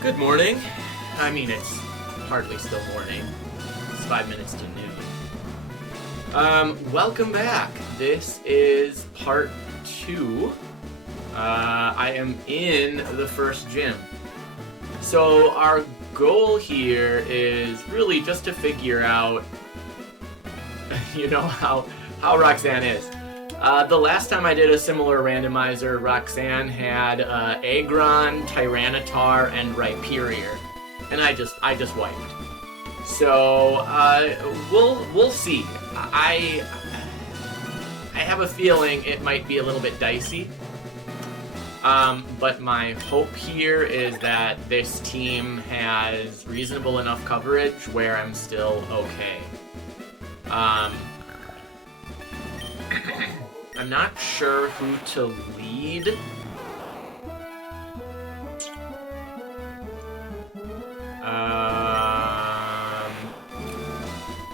Good morning. I mean, it's hardly still morning. It's 5 minutes to noon. Welcome back. This is part 2. I am in the first gym. So our goal here is really just to figure out, how Roxanne is. The last time I did a similar randomizer, Roxanne had Aggron, Tyranitar, and Rhyperior, and I just wiped. So we'll see. I have a feeling it might be a little bit dicey. But my hope here is that this team has reasonable enough coverage where I'm still okay. I'm not sure who to lead.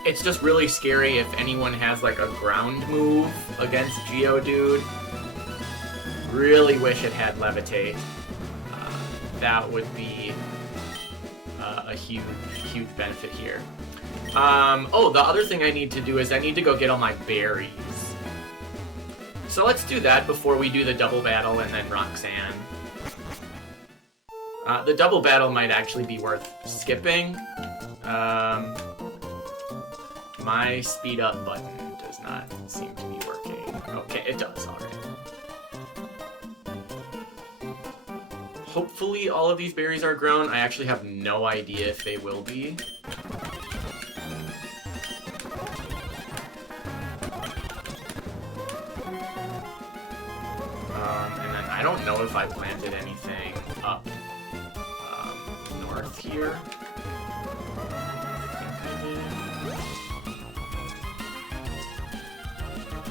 It's just really scary if anyone has like a ground move against Geodude. Really wish it had Levitate. That would be a huge benefit here. Oh, the other thing I need to do is I need to go get all my berries. So let's do that before we do the double battle and then Roxanne. The double battle might actually be worth skipping. My speed up button does not seem to be working. Okay, it does, alright. Hopefully all of these berries are grown. I actually have no idea if they will be. And then I don't know if I planted anything up north here.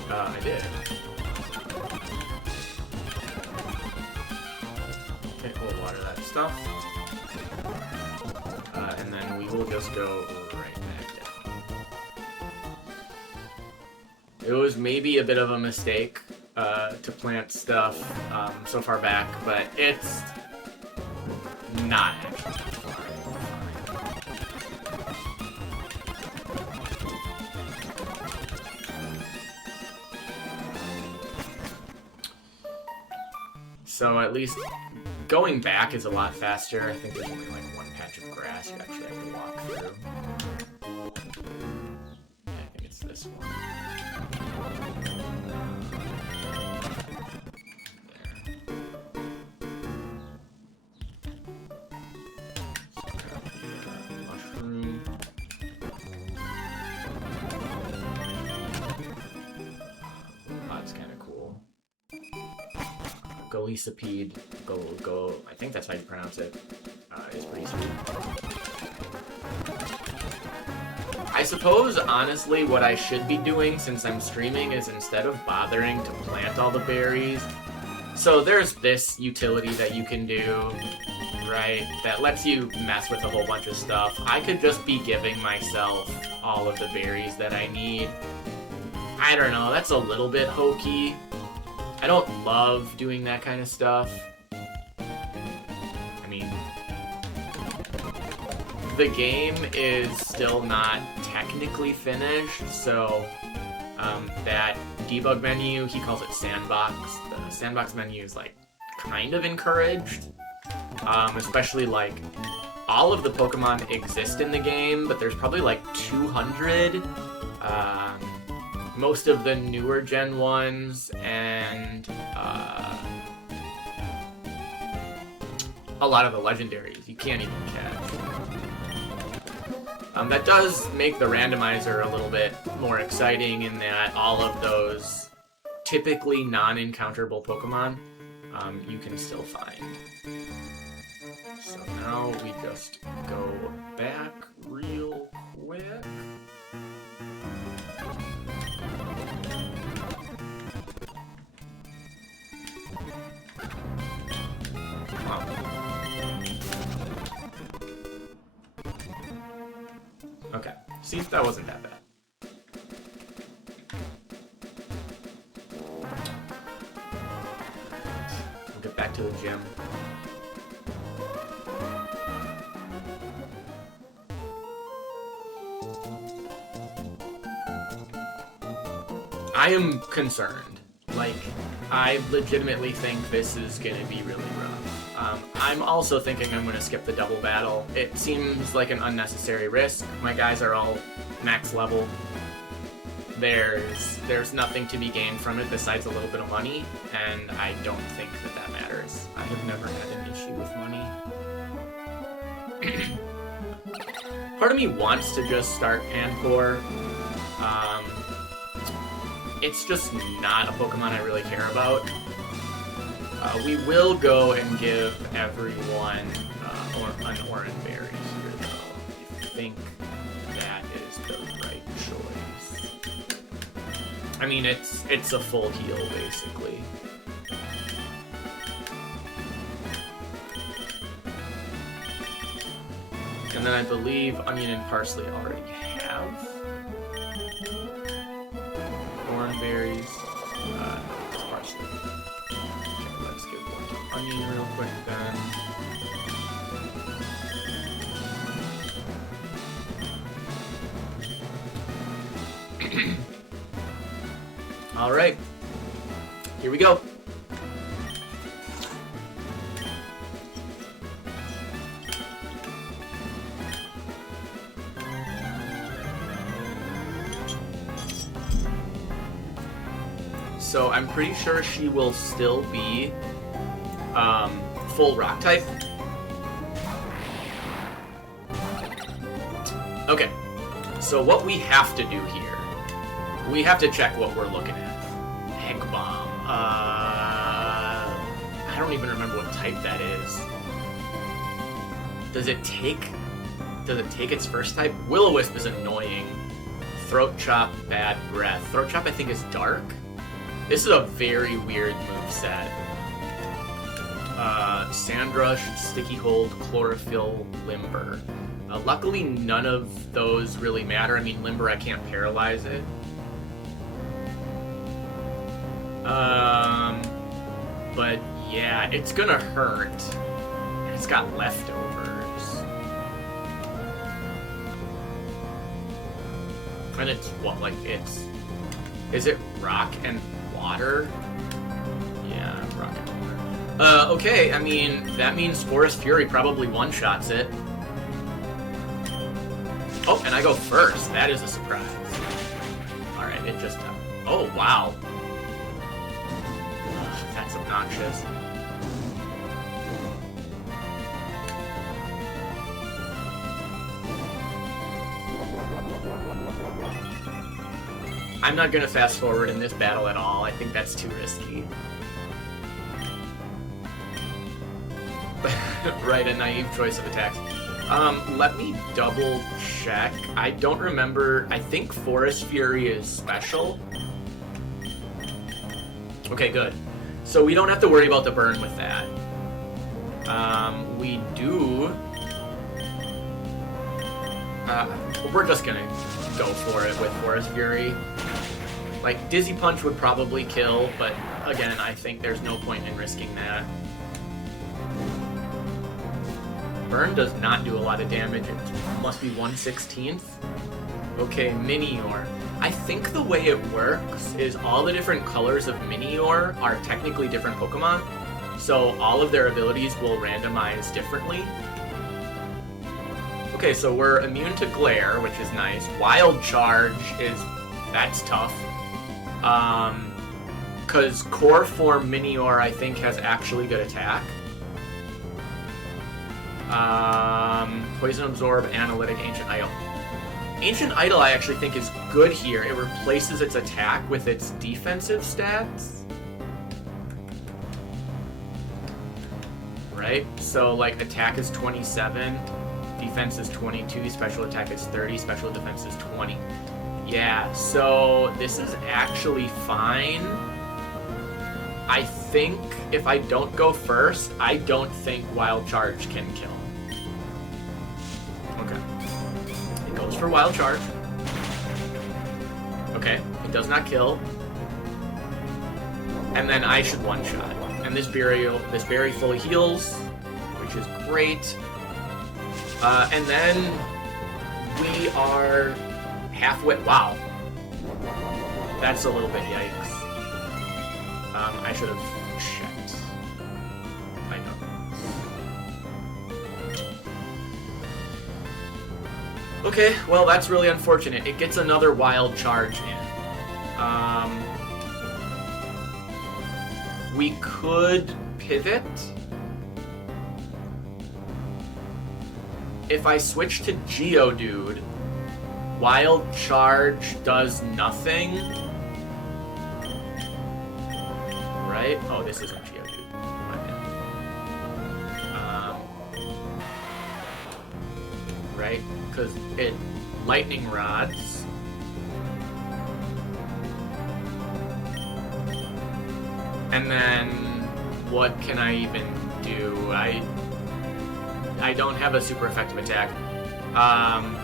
I did. Okay, we'll water that stuff. And then we will just go right back down. It was maybe a bit of a mistake to plant stuff so far back, but it's not actually that far. So at least going back is a lot faster. I think there's only like one patch of grass you actually have to walk through. Yeah, I think it's this one. Mushroom. Oh, that's kind of cool. Golisipede, go, I think that's how you pronounce it, is pretty sweet. I suppose, honestly, what I should be doing since I'm streaming is instead of bothering to plant all the berries, so there's this utility that you can do, right, that lets you mess with a whole bunch of stuff. I could just be giving myself all of the berries that I need. I don't know, that's a little bit hokey. I don't love doing that kind of stuff. I mean, the game is still not technically finished, so that debug menu, he calls it sandbox. The sandbox menu is like kind of encouraged, especially like all of the Pokemon exist in the game, but there's probably like 200. Most of the newer gen ones, and a lot of the legendaries you can't even catch. That does make the randomizer a little bit more exciting in that all of those typically non-encounterable Pokemon you can still find. So now we just go back real quick. Okay, see, that wasn't that bad. We'll get back to the gym. I am concerned. Like, I legitimately think this is going to be really rough. I'm also thinking I'm going to skip the double battle. It seems like an unnecessary risk. My guys are all max level. There's nothing to be gained from it besides a little bit of money, and I don't think that matters. I have never had an issue with money. Part of me wants to just start Pancor. It's just not a Pokemon I really care about. We will go and give everyone an orange berry here, though. I think that is the right choice. I mean, it's a full heal, basically. And then I believe onion and parsley already have orange berries. Parsley. Okay, let's give one to onion real quick then. Alright. Here we go. So I'm pretty sure she will still be full rock type. Okay, so what we have to do here, we have to check what we're looking at. Egg Bomb. I don't even remember what type that is. Does it take its first type? Will-O-Wisp is annoying. Throat Chop, Bad Breath. Throat Chop I think is dark. This is a very weird moveset. Sandrush, Sticky Hold, Chlorophyll, Limber. Luckily, none of those really matter. I mean, Limber, I can't paralyze it. But yeah, it's gonna hurt. It's got leftovers. And it's what, like, is it rock and water? Yeah, rock and water. Okay, I mean, that means Forest Fury probably one-shots it. Oh, and I go first. That is a surprise. Alright, it just... Oh, wow. Ugh, that's obnoxious. I'm not gonna fast forward in this battle at all. I think that's too risky. Right, a naive choice of attacks. Let me double check. I don't remember. I think Forest Fury is special. Okay, good. So we don't have to worry about the burn with that. We do... we're just gonna go for it with Forest Fury. Like, Dizzy Punch would probably kill, but again, I think there's no point in risking that. Burn does not do a lot of damage. It must be 1/16th. Okay, Minior. I think the way it works is all the different colors of Minior are technically different Pokemon, so all of their abilities will randomize differently. Okay, so we're immune to Glare, which is nice. Wild Charge that's tough. Because Core Form Minior, I think, has actually good attack. Poison Absorb, Analytic, Ancient Idol. Ancient Idol I actually think is good here. It replaces its attack with its defensive stats. Right? So, like, attack is 27, defense is 22, special attack is 30, special defense is 20. Yeah, so this is actually fine. I think if I don't go first, I don't think Wild Charge can kill. Okay. It goes for Wild Charge. Okay, it does not kill. And then I should one-shot. And this berry fully heals, which is great. And then we are halfway. Wow. That's a little bit yikes. I should have checked. I know. Okay, well, that's really unfortunate. It gets another wild charge in. We could pivot. If I switch to Geodude, wild charge does nothing. Right? Oh, this isn't Geodude. Right? Because it lightning rods. And then what can I even do? I don't have a super effective attack.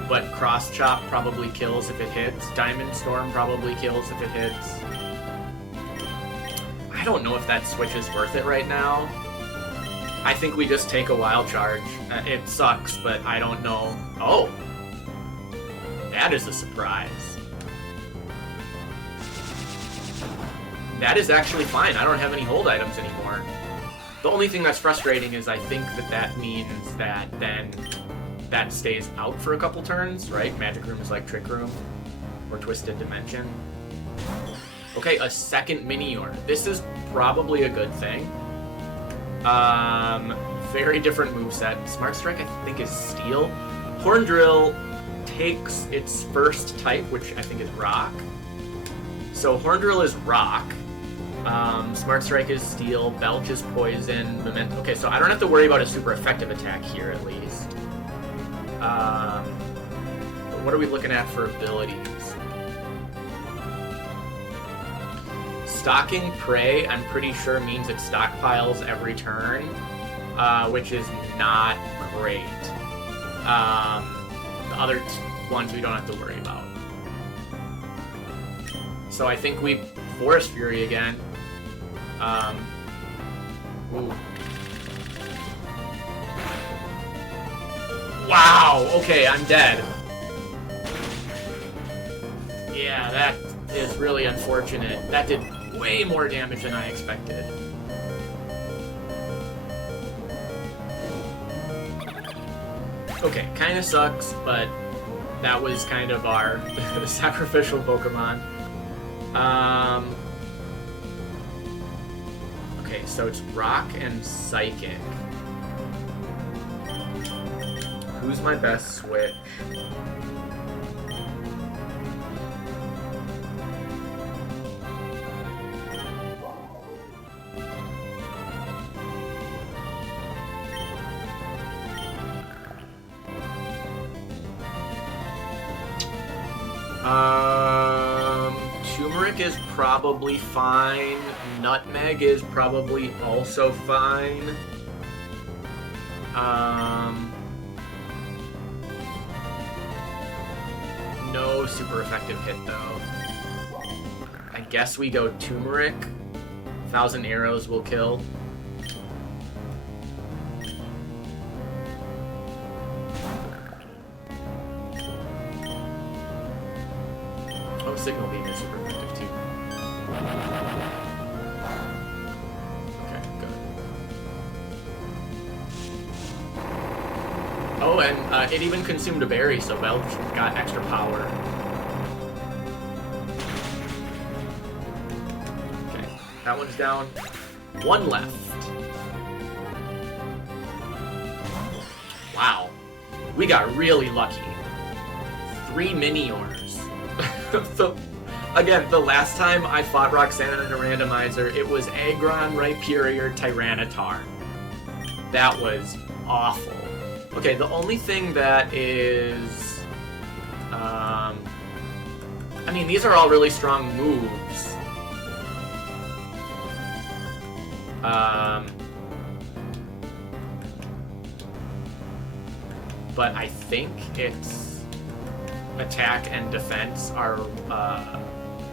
But Cross Chop probably kills if it hits. Diamond Storm probably kills if it hits. I don't know if that switch is worth it right now. I think we just take a wild charge. It sucks, but I don't know. Oh! That is a surprise. That is actually fine. I don't have any hold items anymore. The only thing that's frustrating is I think that means that then that stays out for a couple turns, right? Magic Room is like Trick Room or Twisted Dimension. Okay, a second Minior. This is probably a good thing. Very different moveset. Smart Strike, I think, is Steel. Horn Drill takes its first type, which I think is Rock. So Horn Drill is Rock. Smart Strike is Steel. Belch is Poison. Memento. Okay, so I don't have to worry about a super effective attack here, at least. What are we looking at for abilities? Stocking Prey, I'm pretty sure means it stockpiles every turn, which is not great. The other ones we don't have to worry about. So I think we Forest Fury again. Ooh. Wow, okay, I'm dead. Yeah, that is really unfortunate. That did way more damage than I expected. Okay, kinda sucks, but that was kind of our sacrificial Pokemon. Okay, so it's Rock and Psychic. Who's my best switch? Turmeric is probably fine. Nutmeg is probably also fine. No super effective hit though. I guess we go Turmeric. 1,000 arrows will kill. Oh, Signal Beam is super effective too. Okay, good. Oh, and it even consumed a berry, so Belch got extra power. Okay, that one's down. One left. Wow. We got really lucky. 3 Miniors. So, again, the last time I fought Roxanne in a randomizer, it was Aggron, Rhyperior, Tyranitar. That was awful. Okay, the only thing that is... I mean, these are all really strong moves. But I think it's... attack and defense are,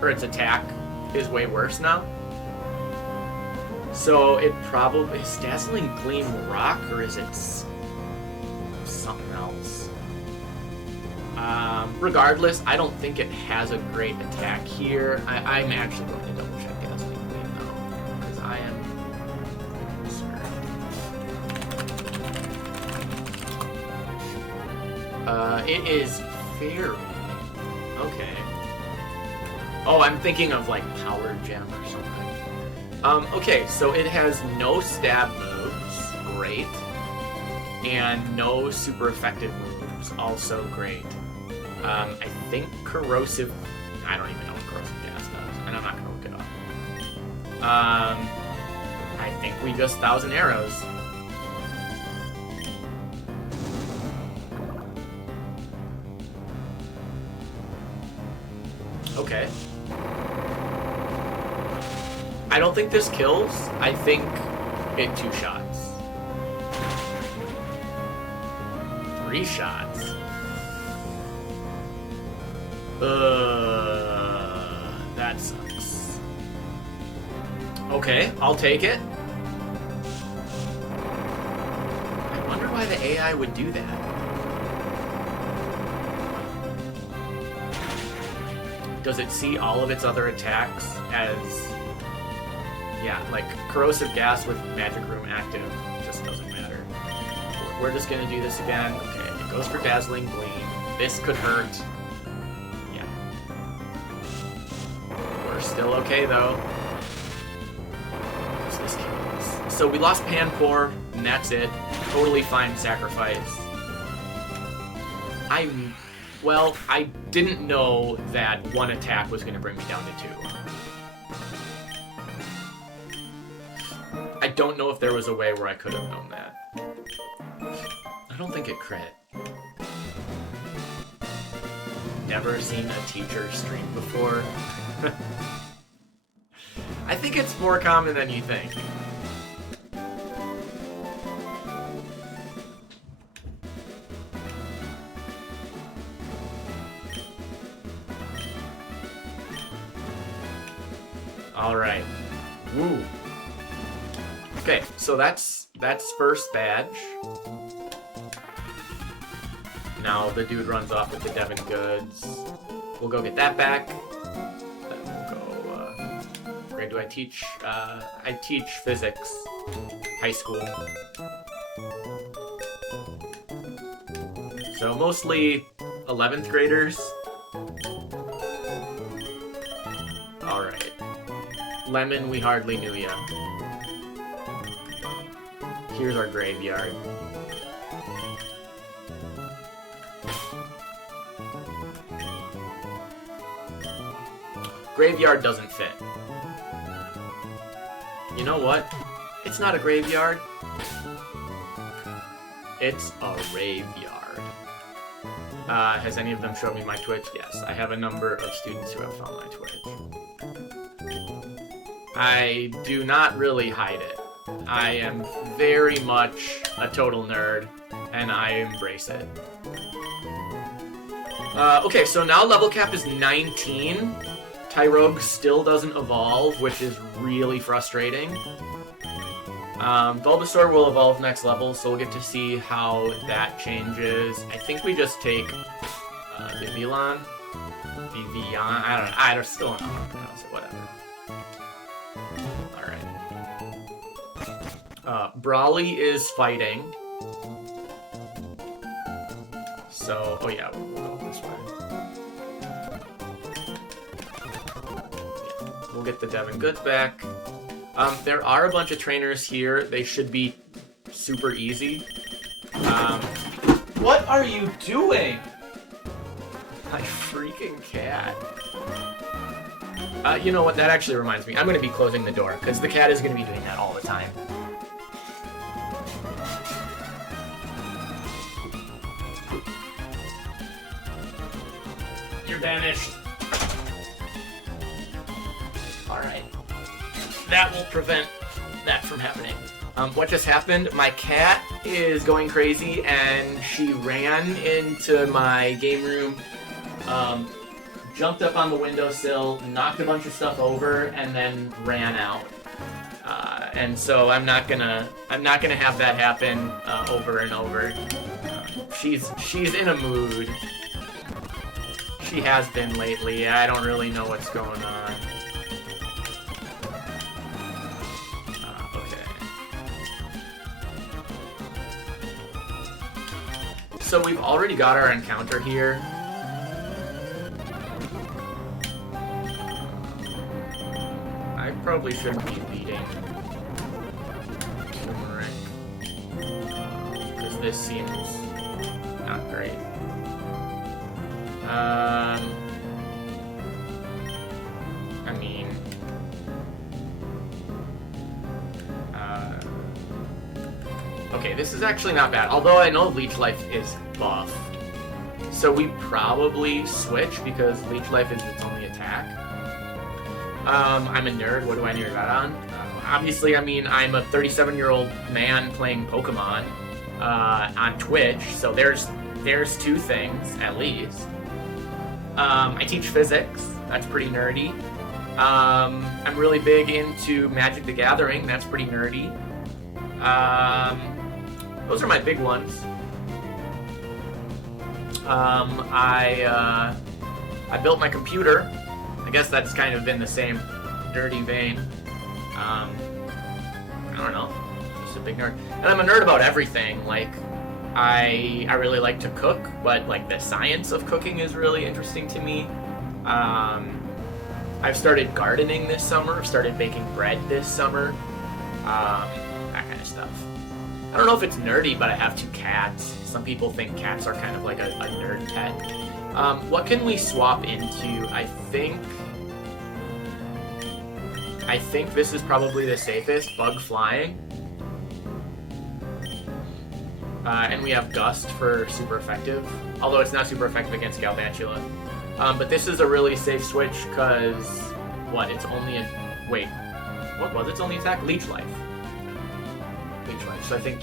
or its attack is way worse now. So it probably is Dazzling Gleam Rock, or is it something else? Regardless, I don't think it has a great attack here. I'm actually going to double check Dazzling Gleam though, because I am concerned. It is very okay. Oh, I'm thinking of like Power Gem or something. Okay, so it has no stab moves, great, and no super effective moves, also great. I think corrosive. I don't even know what corrosive gas does, and I'm not gonna look it up. I think we just 1,000 arrows. Okay. I don't think this kills. I think it 2 shots. 3 shots. That sucks. Okay, I'll take it. I wonder why the AI would do that. Does it see all of its other attacks as... Yeah, like corrosive gas with magic room active just doesn't matter. We're just gonna do this again. Okay, it goes for Dazzling Gleam. This could hurt. Yeah. We're still okay though. This kills. So we lost Panpour, and that's it. Totally fine sacrifice. Well, I didn't know that 1 attack was gonna bring me down to 2. I don't know if there was a way where I could have known that. I don't think it crit. Never seen a teacher stream before. I think it's more common than you think. All right. Woo. Okay, so that's first badge. Now the dude runs off with the Devon goods. We'll go get that back. Then we'll go. Where do I teach? I teach physics, high school. So mostly 11th graders. All right. Lemon, we hardly knew ya. Here's our graveyard. Graveyard doesn't fit. You know what? It's not a graveyard. It's a raveyard. Has any of them showed me my Twitch? Yes, I have a number of students who have found my Twitch. I do not really hide it. I am very much a total nerd, and I embrace it. Okay, so now level cap is 19. Tyrogue still doesn't evolve, which is really frustrating. Bulbasaur will evolve next level, so we'll get to see how that changes. I think we just take Vivillon. I don't still don't know how to pronounce it, whatever. Brawly is fighting. So, oh yeah, we'll go this way. Yeah, we'll get the Devon goods back. There are a bunch of trainers here. They should be super easy. What are you doing? My freaking cat. You know what? That actually reminds me. I'm going to be closing the door, because the cat is going to be doing that all the time. You're banished. Alright. That will prevent that from happening. What just happened? My cat is going crazy, and she ran into my game room, jumped up on the windowsill, knocked a bunch of stuff over, and then ran out. And so I'm not gonna have that happen over and over. She's in a mood. She has been lately. I don't really know what's going on. Okay. So we've already got our encounter here. I probably shouldn't be leading turmeric. Because this seems not great. I mean, okay, this is actually not bad. Although I know Leech Life is buffed, so we probably switch because Leech Life is its only attack. I'm a nerd. What do I nerd that on? Obviously, I mean, I'm a 37-year-old man playing Pokemon on Twitch, so there's two things at least. I teach physics. That's pretty nerdy. I'm really big into Magic the Gathering. That's pretty nerdy. Those are my big ones. I built my computer. I guess that's kind of in the same nerdy vein. I don't know. Just a big nerd. And I'm a nerd about everything. Like, I really like to cook, but like the science of cooking is really interesting to me. I've started gardening this summer. I've started baking bread this summer. That kind of stuff. I don't know if it's nerdy, but I have 2 cats. Some people think cats are kind of like a nerd pet. What can we swap into? I think this is probably the safest. Bug flying. And we have Gust for super effective, although it's not super effective against Galvantula. But this is a really safe switch because, what, it's only a... Wait, what was its only attack? Leech Life. Leech Life. So I think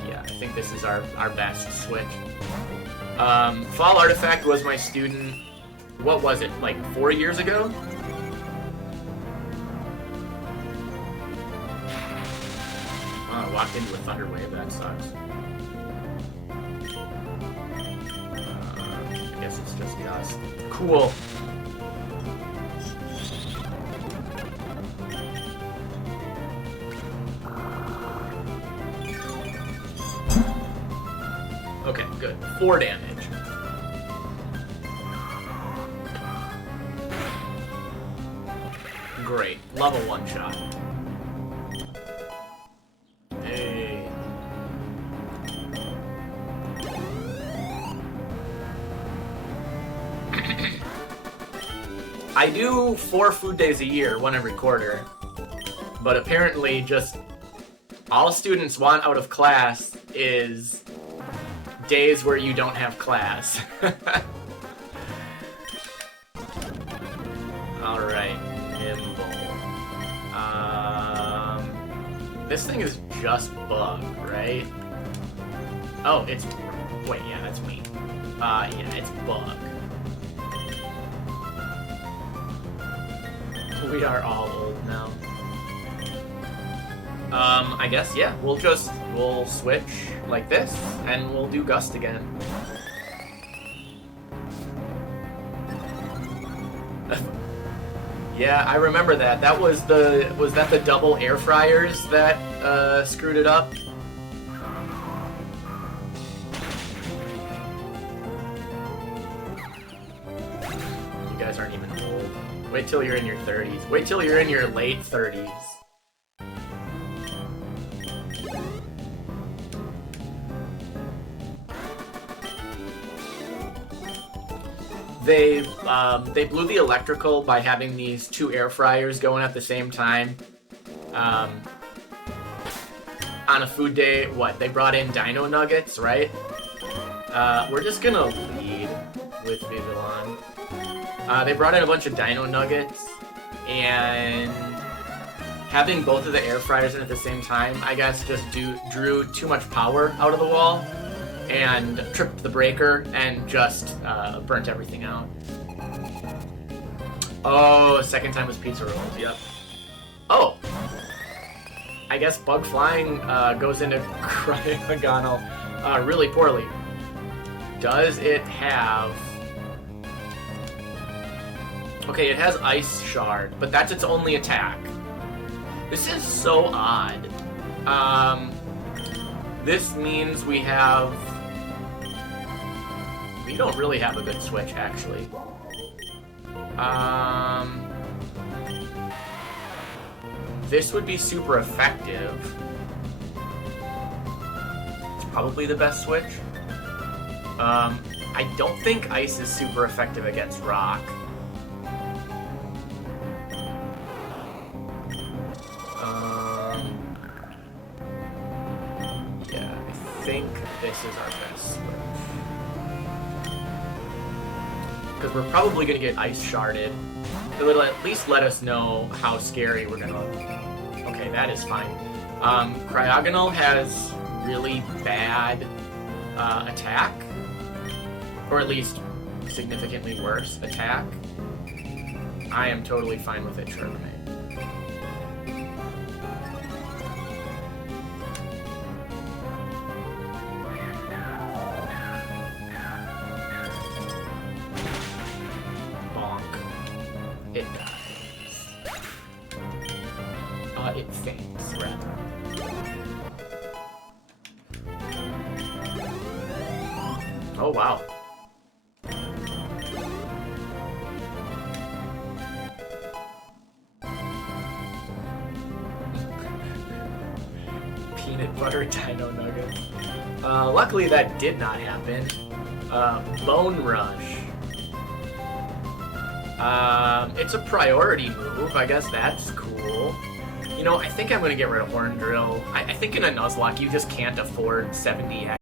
this is our best switch. Fall Artifact was my student, what was it, like 4 years ago? Oh, I walked into a Thunder Wave, that sucks. I guess it's just Gust. Cool. Okay, good. 4 damage. Great. Level 1 shot. Hey. I do 4 food days a year, 1 every quarter. But apparently just all students want out of class is days where you don't have class. Alright, Nimble. This thing is just Bug, right? Oh, it's... Wait, yeah, that's me. Yeah, it's Bug. We are all old now. I guess, yeah, we'll switch like this, and we'll do Gust again. Yeah, I remember that. That was that the double air fryers that, screwed it up? You guys aren't even old. Wait till you're in your 30s. Wait till you're in your late 30s. They blew the electrical by having these 2 air fryers going at the same time. On a food day, what? They brought in Dino Nuggets, right? We're just gonna lead with Vivillon. They brought in a bunch of Dino Nuggets, and having both of the air fryers in at the same time, I guess, just drew too much power out of the wall, and tripped the breaker, and just burnt everything out. Oh, second time was pizza rolls, yep. Oh! I guess Bug Flying goes into Cryogonal really poorly. Does it have... Okay, it has Ice Shard, but that's its only attack. This is so odd. This means we don't really have a good switch, actually. This would be super effective. It's probably the best switch. I don't think Ice is super effective against Rock. Yeah, I think this is our best switch. Because we're probably going to get Ice Sharded. It would at least let us know how scary we're going to look. Okay, that is fine. Cryogonal has really bad attack. Or at least significantly worse attack. I am totally fine with it, Charlemagne. It dies. It faints, rather. Oh, wow. Peanut butter dino nuggets. Luckily that did not happen. Bone Rush. It's a priority move. I guess that's cool. You know, I think I'm going to get rid of Horn Drill. I think in a Nuzlocke, you just can't afford 70 X.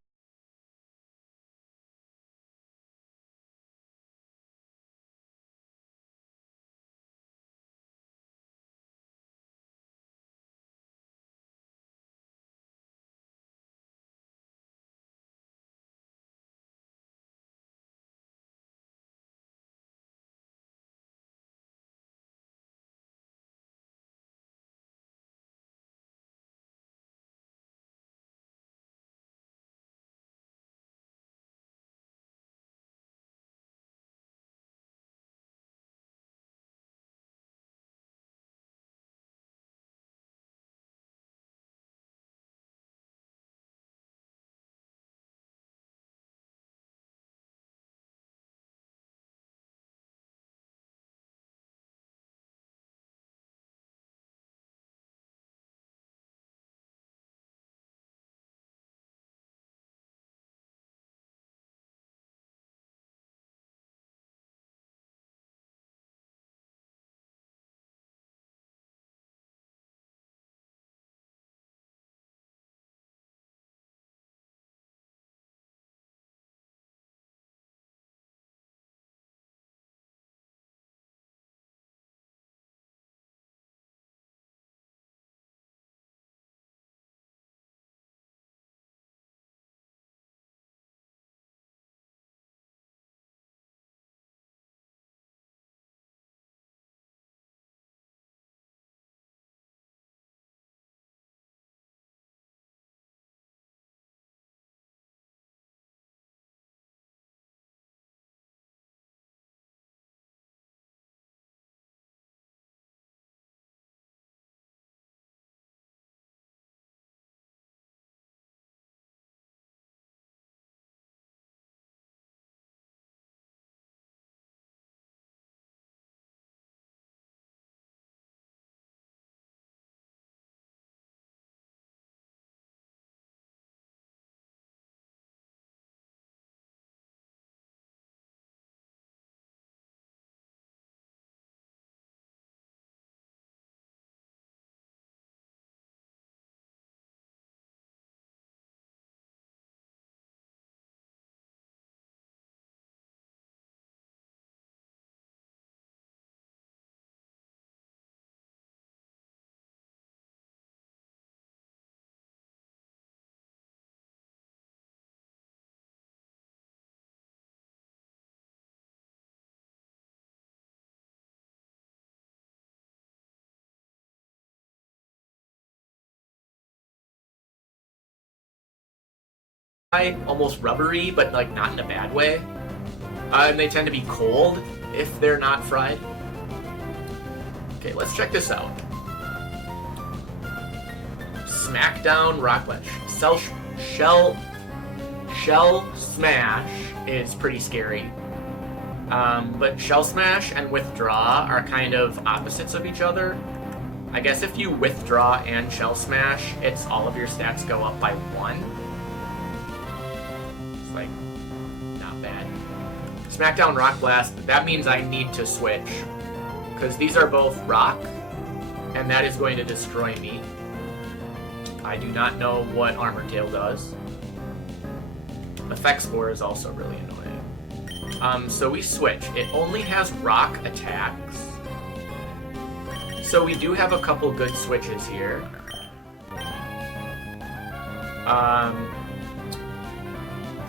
Almost rubbery, but like not in a bad way. And they tend to be cold if they're not fried. Okay, let's check this out. Smackdown Rock Ledge. Shell Smash is pretty scary. But Shell Smash and Withdraw are kind of opposites of each other. I guess if you Withdraw and Shell Smash, it's all of your stats go up by 1. It's like, not bad. Smackdown Rock Blast, that means I need to switch. Because these are both rock, and that is going to destroy me. I do not know what Armor Tail does. Effect Score is also really annoying. So we switch. It only has rock attacks. So we do have a couple good switches here.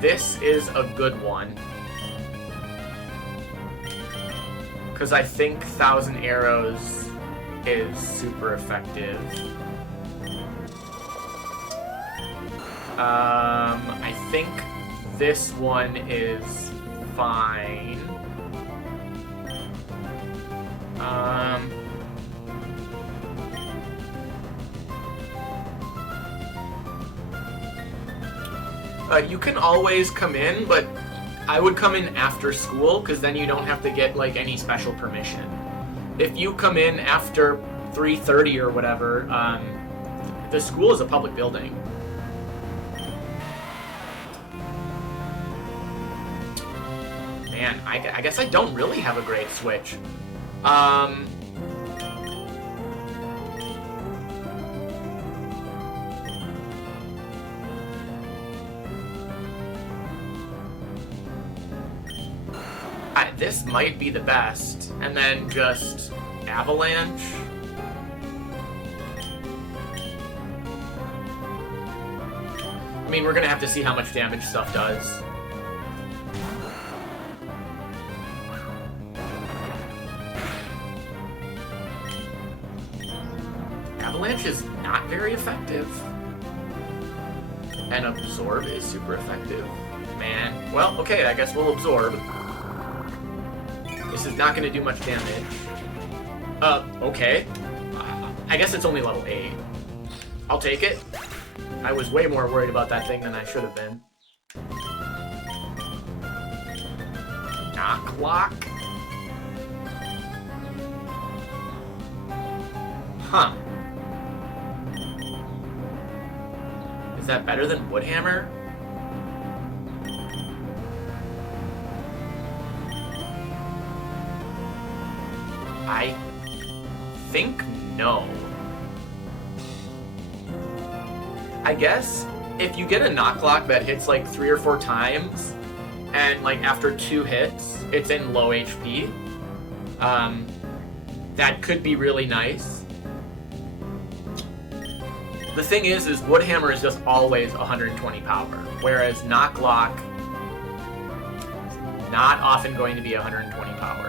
This is a good one. Because I think 1,000 Arrows is super effective. I think this one is fine. You can always come in, but I would come in after school, because then you don't have to get, like, any special permission. If you come in after 3:30 or whatever, the school is a public building. Man, I guess I don't really have a great switch. This might be the best, and then just Avalanche. I mean, we're gonna have to see how much damage stuff does. Avalanche is not very effective. And Absorb is super effective. Man, well, okay, I guess we'll Absorb. This is not going to do much damage. Okay. I guess it's only level 8. I'll take it. I was way more worried about that thing than I should have been. Knocklock? Huh. Is that better than Woodhammer? I think no. I guess if you get a Knocklock that hits like 3 or 4 times, and like after 2 hits, it's in low HP, that could be really nice. The thing is Woodhammer is just always 120 power, whereas Knocklock is not often going to be 120 power.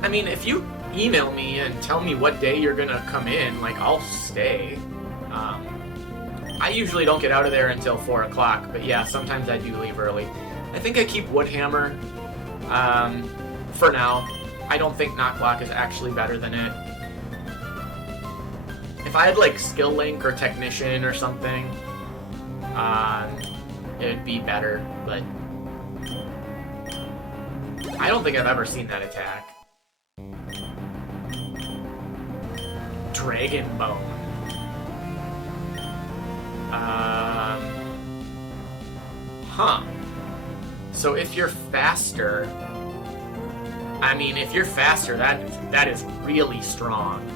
I mean, if you email me and tell me what day you're gonna come in, like, I'll stay. I usually don't get out of there until 4 o'clock, but yeah, sometimes I do leave early. I think I keep Woodhammer for now. I don't think Knocklock is actually better than it. If I had, like, Skill Link or Technician or something, it'd be better, but I don't think I've ever seen that attack. Dragon Bone. Huh. So if you're faster, I mean, if you're faster, that is really strong.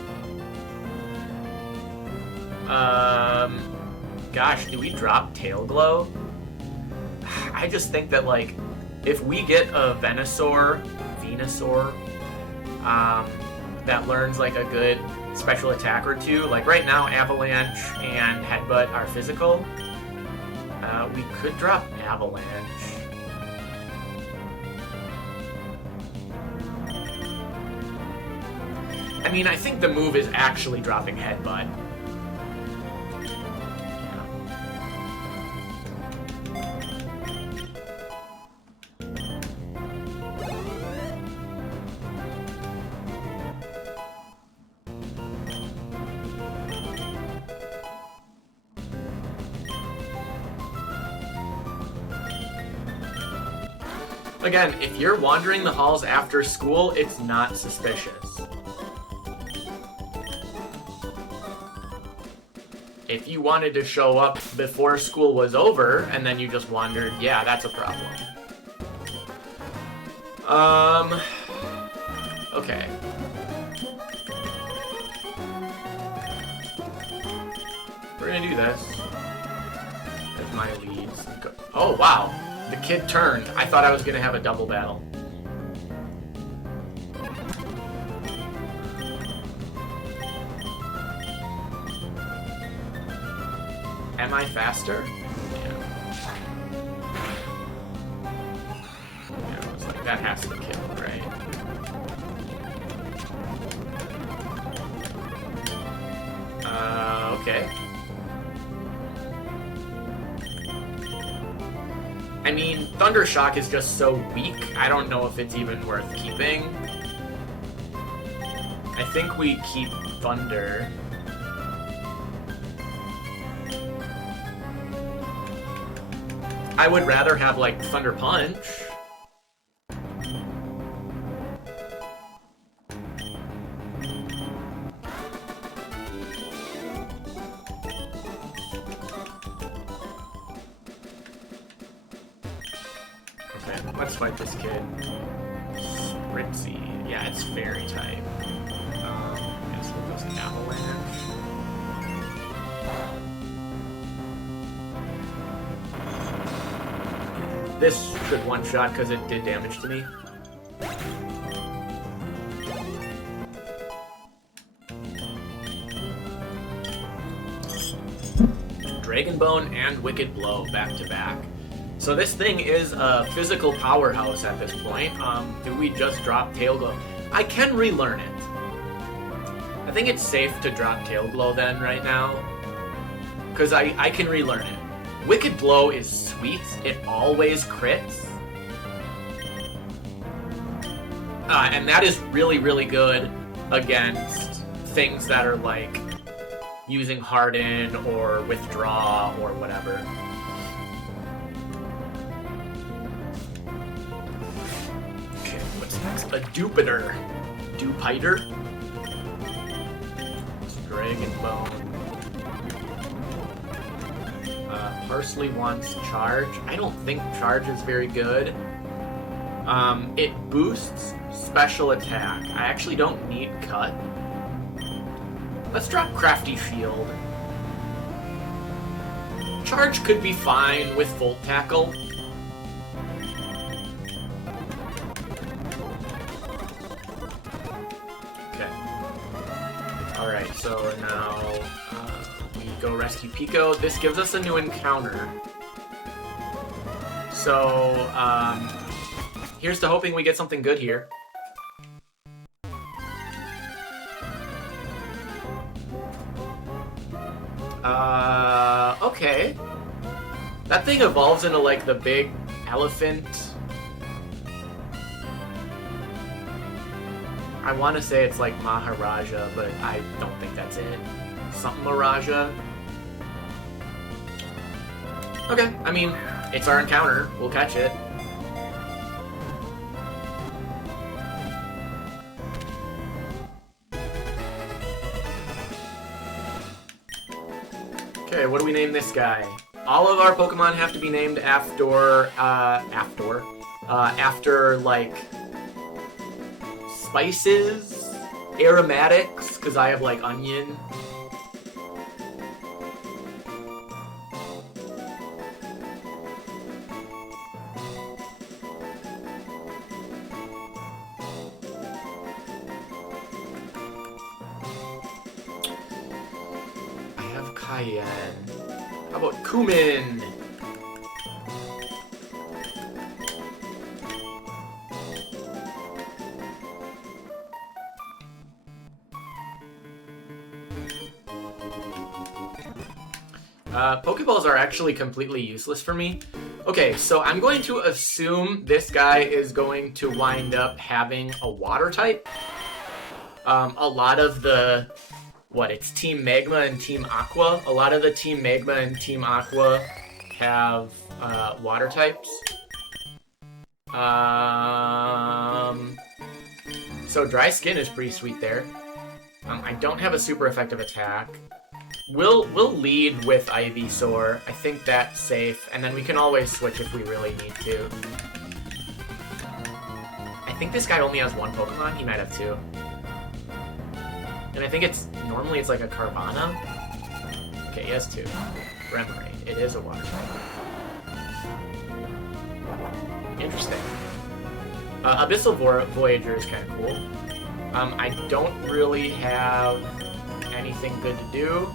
Gosh, do we drop Tail Glow? I just think that, like, if we get a Venusaur, that learns, like, a good special attack or 2, like right now Avalanche and Headbutt are physical, we could drop Avalanche. I mean, I think the move is actually dropping Headbutt. Again, if you're wandering the halls after school, it's not suspicious. If you wanted to show up before school was over, and then you just wandered, yeah, that's a problem. Okay. We're gonna do this. As my leads. Oh, wow. The kid turned. I thought I was gonna have a double battle. Am I faster? Yeah. Yeah, it's like that has to kill, right? Okay. I mean, Thunder Shock is just so weak, I don't know if it's even worth keeping. I think we keep Thunder. I would rather have, like, Thunder Punch. Okay, let's fight this kid. Spritzy. Yeah, it's fairy type. I guess we'll just Avalanche. This should one-shot because it did damage to me. Dragon Bone and Wicked Blow back-to-back. So this thing is a physical powerhouse at this point. Do we just drop Tail Glow? I can relearn it. I think it's safe to drop Tail Glow then right now. Because I can relearn it. Wicked Blow is sweet. It always crits. And that is really, really good against things that are like using Harden or Withdraw or whatever. Okay, what's next? A Dupiter. Dupiter? It's Dragon Bone. Parsley wants Charge. I don't think Charge is very good. It boosts special attack. I actually don't need Cut. Let's drop Crafty Shield. Charge could be fine with Volt Tackle. Okay. Alright, so now we go Rescue Pico. This gives us a new encounter. So, here's to hoping we get something good here. Okay. That thing evolves into, like, the big elephant. I want to say it's, like, Maharaja, but I don't think that's it. Something Maharaja. Okay, I mean, it's our encounter. We'll catch it. Okay, what do we name this guy? All of our Pokemon have to be named after, like, spices, aromatics, because I have, like, onion. I have cayenne. How about cumin? Pokeballs are actually completely useless for me. Okay, so I'm going to assume this guy is going to wind up having a water type. A lot of the... it's Team Magma and Team Aqua? A lot of the Team Magma and Team Aqua have water types. So Dry Skin is pretty sweet there. I don't have a super effective attack. We'll lead with Ivysaur. I think that's safe, and then we can always switch if we really need to. I think this guy only has one Pokemon. He might have two. And I think normally it's like a Carvana. Okay, he has two. Remoraid. It is a water type. Interesting. Abyssal Voyager is kind of cool. I don't really have anything good to do.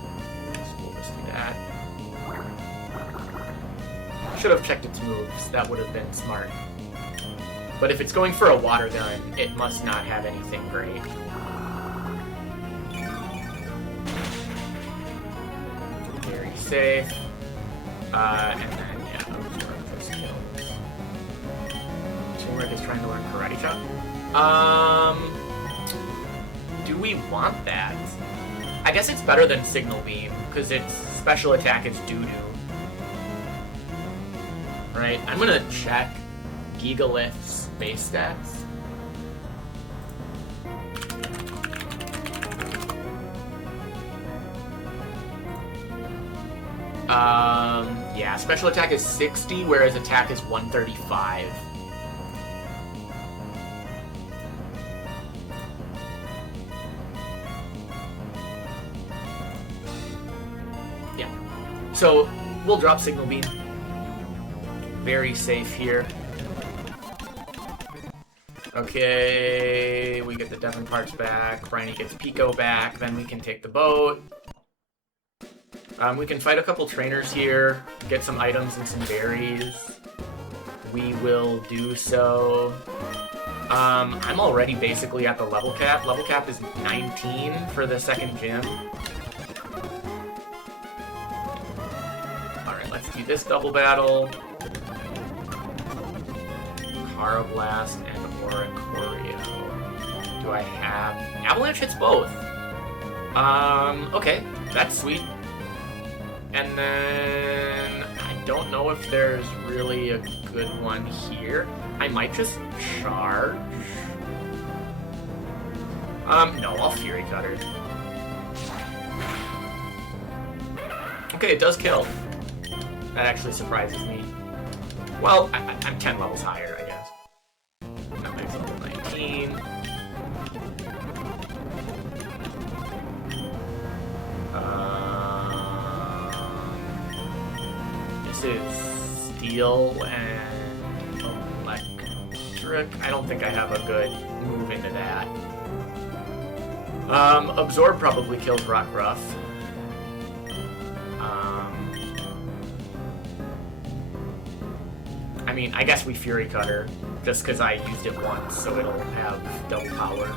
So we'll just do that. Should have checked its moves. That would have been smart. But if it's going for a water gun, it must not have anything great. Very safe. And then, yeah, absorb those kills. Turmeric is trying to learn Karate Chop. Do we want that? I guess it's better than Signal Beam, because its special attack is doo-doo. Right, I'm gonna check Gigalith's base stats. Yeah, special attack is 60, whereas attack is 135. Yeah. So, we'll drop Signal Beam. Very safe here. Okay, we get the Devon parts back. Briny gets Pico back. Then we can take the boat. We can fight a couple trainers here, get some items and some berries. We will do so. I'm already basically at the level cap. Level cap is 19 for the second gym. Alright, let's do this double battle. Carablast and Oricorio. Do I have... Avalanche hits both. Okay, that's sweet. And then... I don't know if there's really a good one here. I might just charge. No, I'll Fury Cutter. Okay, it does kill. That actually surprises me. Well, I'm 10 levels higher, I guess. That makes it level 19. This is Steel and Electric. I don't think I have a good move into that. Absorb probably kills Rockruff. I mean, I guess we Fury Cutter, just because I used it once, so it'll have double power.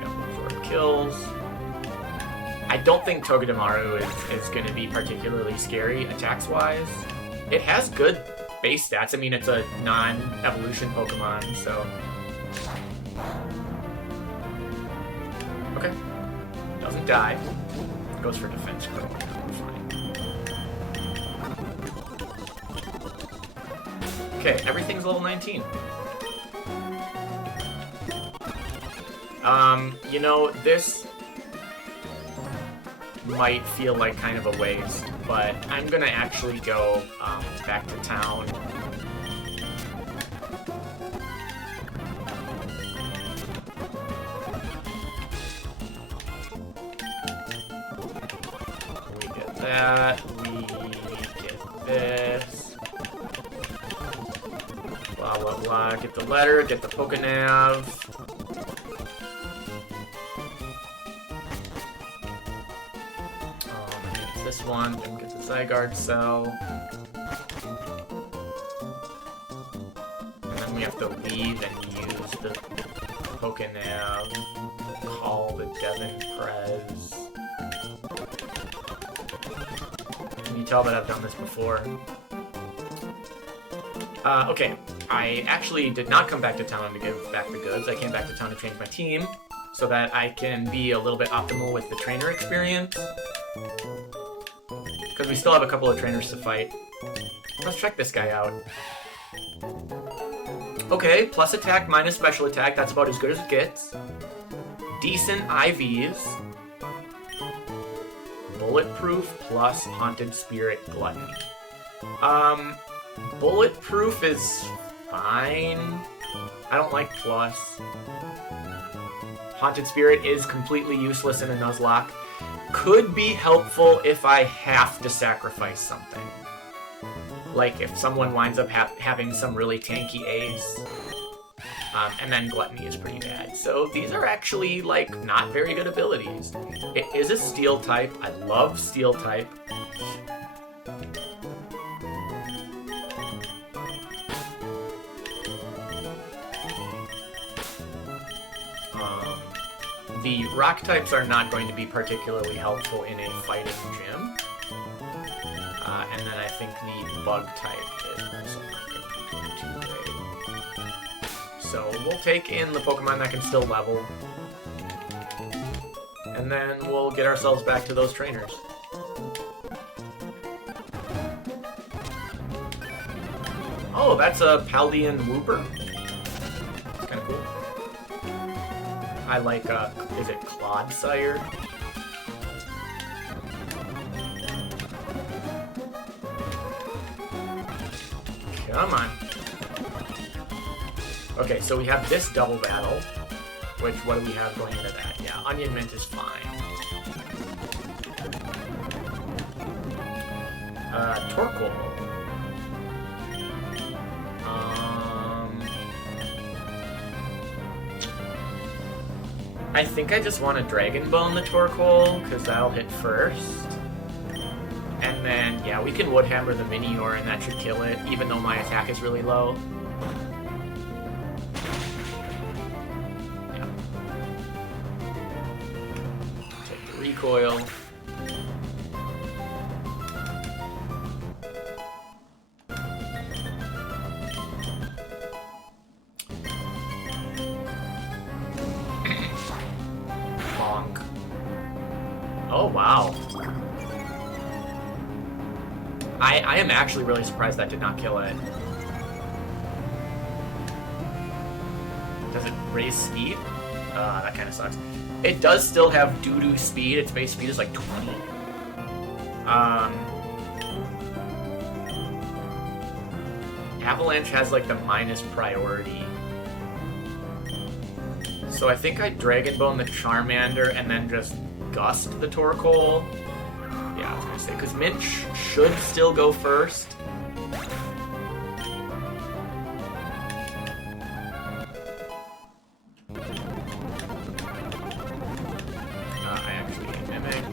Yep, Absorb kills. I don't think Togedemaru is going to be particularly scary attacks-wise. It has good base stats. I mean, it's a non-evolution Pokemon, so... Okay. Doesn't die. Goes for defense crit. Fine. Okay, everything's level 19. You know, this might feel like kind of a waste, but I'm gonna actually go back to town. We get that, we get this. Blah, blah, blah. Get the letter, get the Pokenav. This one, then get the Zygarde cell. And then we have to leave and use the Pokenav. Call the Devon Prez. Can you tell that I've done this before? Okay. I actually did not come back to town to give back the goods. I came back to town to change my team so that I can be a little bit optimal with the trainer experience. Because we still have a couple of trainers to fight. Let's check this guy out. Okay, plus attack, minus special attack. That's about as good as it gets. Decent IVs. Bulletproof plus Haunted Spirit Gluttony. Bulletproof is fine. I don't like plus. Haunted Spirit is completely useless in a Nuzlocke. Could be helpful if I have to sacrifice something. Like if someone winds up having some really tanky Ace. And then Gluttony is pretty bad. So these are actually, like, not very good abilities. It is a Steel type. I love Steel type. The Rock types are not going to be particularly helpful in a fighting gym. And then I think the Bug type is also not going to be too great. So we'll take in the Pokemon that can still level. And then we'll get ourselves back to those trainers. Oh, that's a Paldean Wooper. It's kind of cool. I like, is it Clodsire? Come on. Okay, so we have this double battle. Which, what do we have going into that? Yeah, Onion Mint is fine. Torkoal. I think I just want to Dragon Bone the Torkoal, because that'll hit first. And then, yeah, we can Woodhammer the Minior, and that should kill it, even though my attack is really low. Yeah. Take the recoil. Bonk. Oh, wow. I am actually really surprised that did not kill it. Does it raise speed? That kind of sucks. It does still have doo-doo speed. Its base speed is like 20. Avalanche has like the minus priority. So I think I Dragon Bone the Charmander and then just Gust the Torkoal. Yeah, I was gonna say, because Mint should still go first. I actually hit Mimic.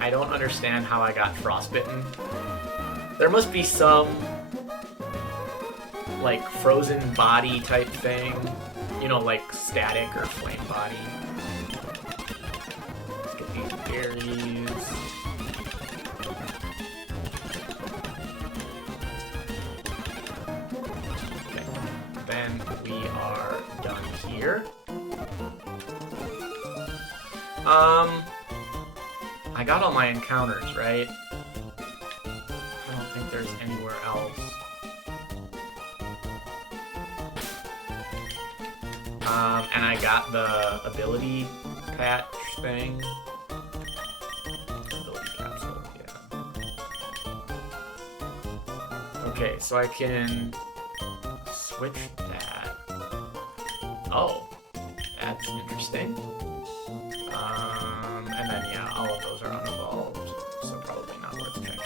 I don't understand how I got Frostbitten. There must be some, like, frozen body type thing. You know, like static or flame body. Let's get these berries. Okay, then we are done here. I got all my encounters, right? I don't think there's anywhere else. And I got the ability patch thing. Ability capsule, yeah. Okay, so I can switch that. Oh, that's interesting. And then, yeah, all of those are unevolved, so probably not worth checking.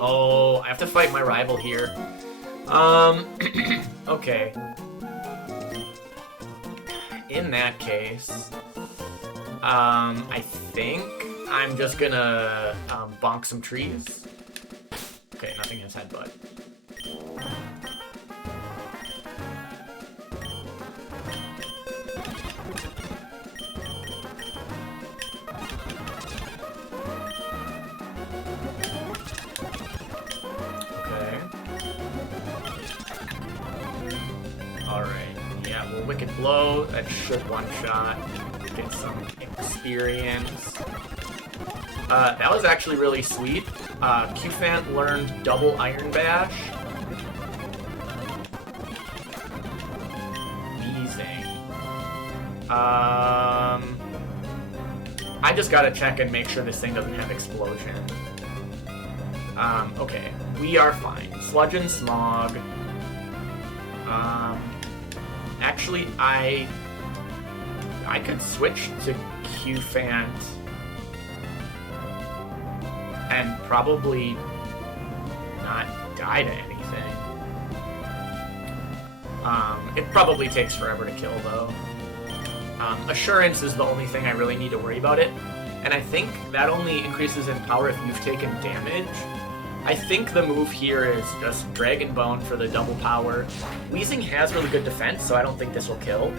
Oh, I have to fight my rival here. Okay. In that case, I think I'm just gonna, bonk some trees. Okay, nothing has headbutt. Alright, yeah, well, Wicked Blow, that should one-shot. get some experience. That was actually really sweet. Q-Fan learned double Iron Bash. Amazing. I just gotta check and make sure this thing doesn't have explosion. Okay, we are fine. Sludge and Smog. Actually, I could switch to Q-Fan and probably not die to anything. It probably takes forever to kill, though. Assurance is the only thing I really need to worry about it, and I think that only increases in power if you've taken damage. I think the move here is just Dragon Bone for the double power. Weezing has really good defense, so I don't think this will kill.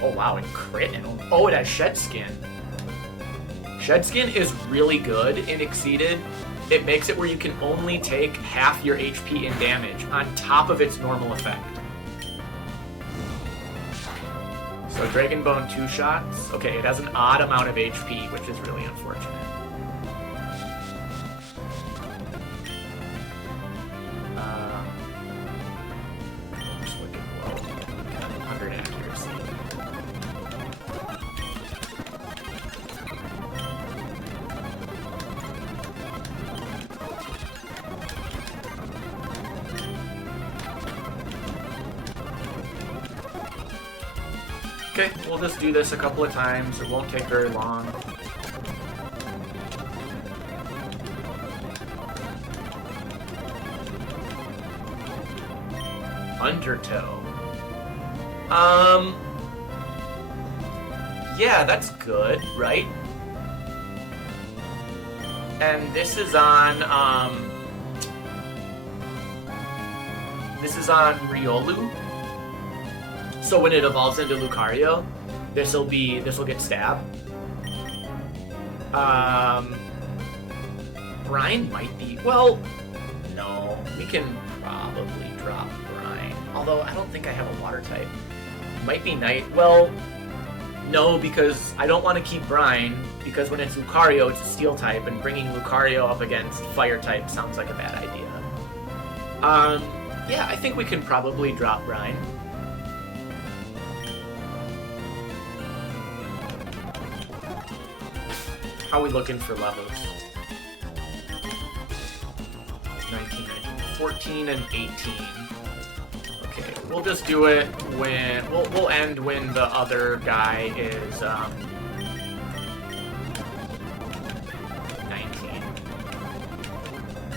Oh wow, and crit, and oh, it has Shed Skin. Shed Skin is really good in Exceeded. It makes it where you can only take half your HP in damage on top of its normal effect. So Dragon Bone 2 shots. Okay, it has an odd amount of HP, which is really unfortunate. Just looking low. Got 100 accuracy. Okay, we'll just do this a couple of times. It won't take very long. Undertow. Yeah, that's good, right? And this is on Riolu. So when it evolves into Lucario, this'll get stabbed. Brine might be, well, no, we can probably drop Brine. Although I don't think I have a water type. Might be Night. Well, no, because I don't want to keep Brine, because when it's Lucario, it's a Steel type, and bringing Lucario up against Fire type sounds like a bad idea. Yeah, I think we can probably drop Brine. How are we looking for levels? 19, 14, and 18. Okay, we'll just do it when... We'll end when the other guy is, 19.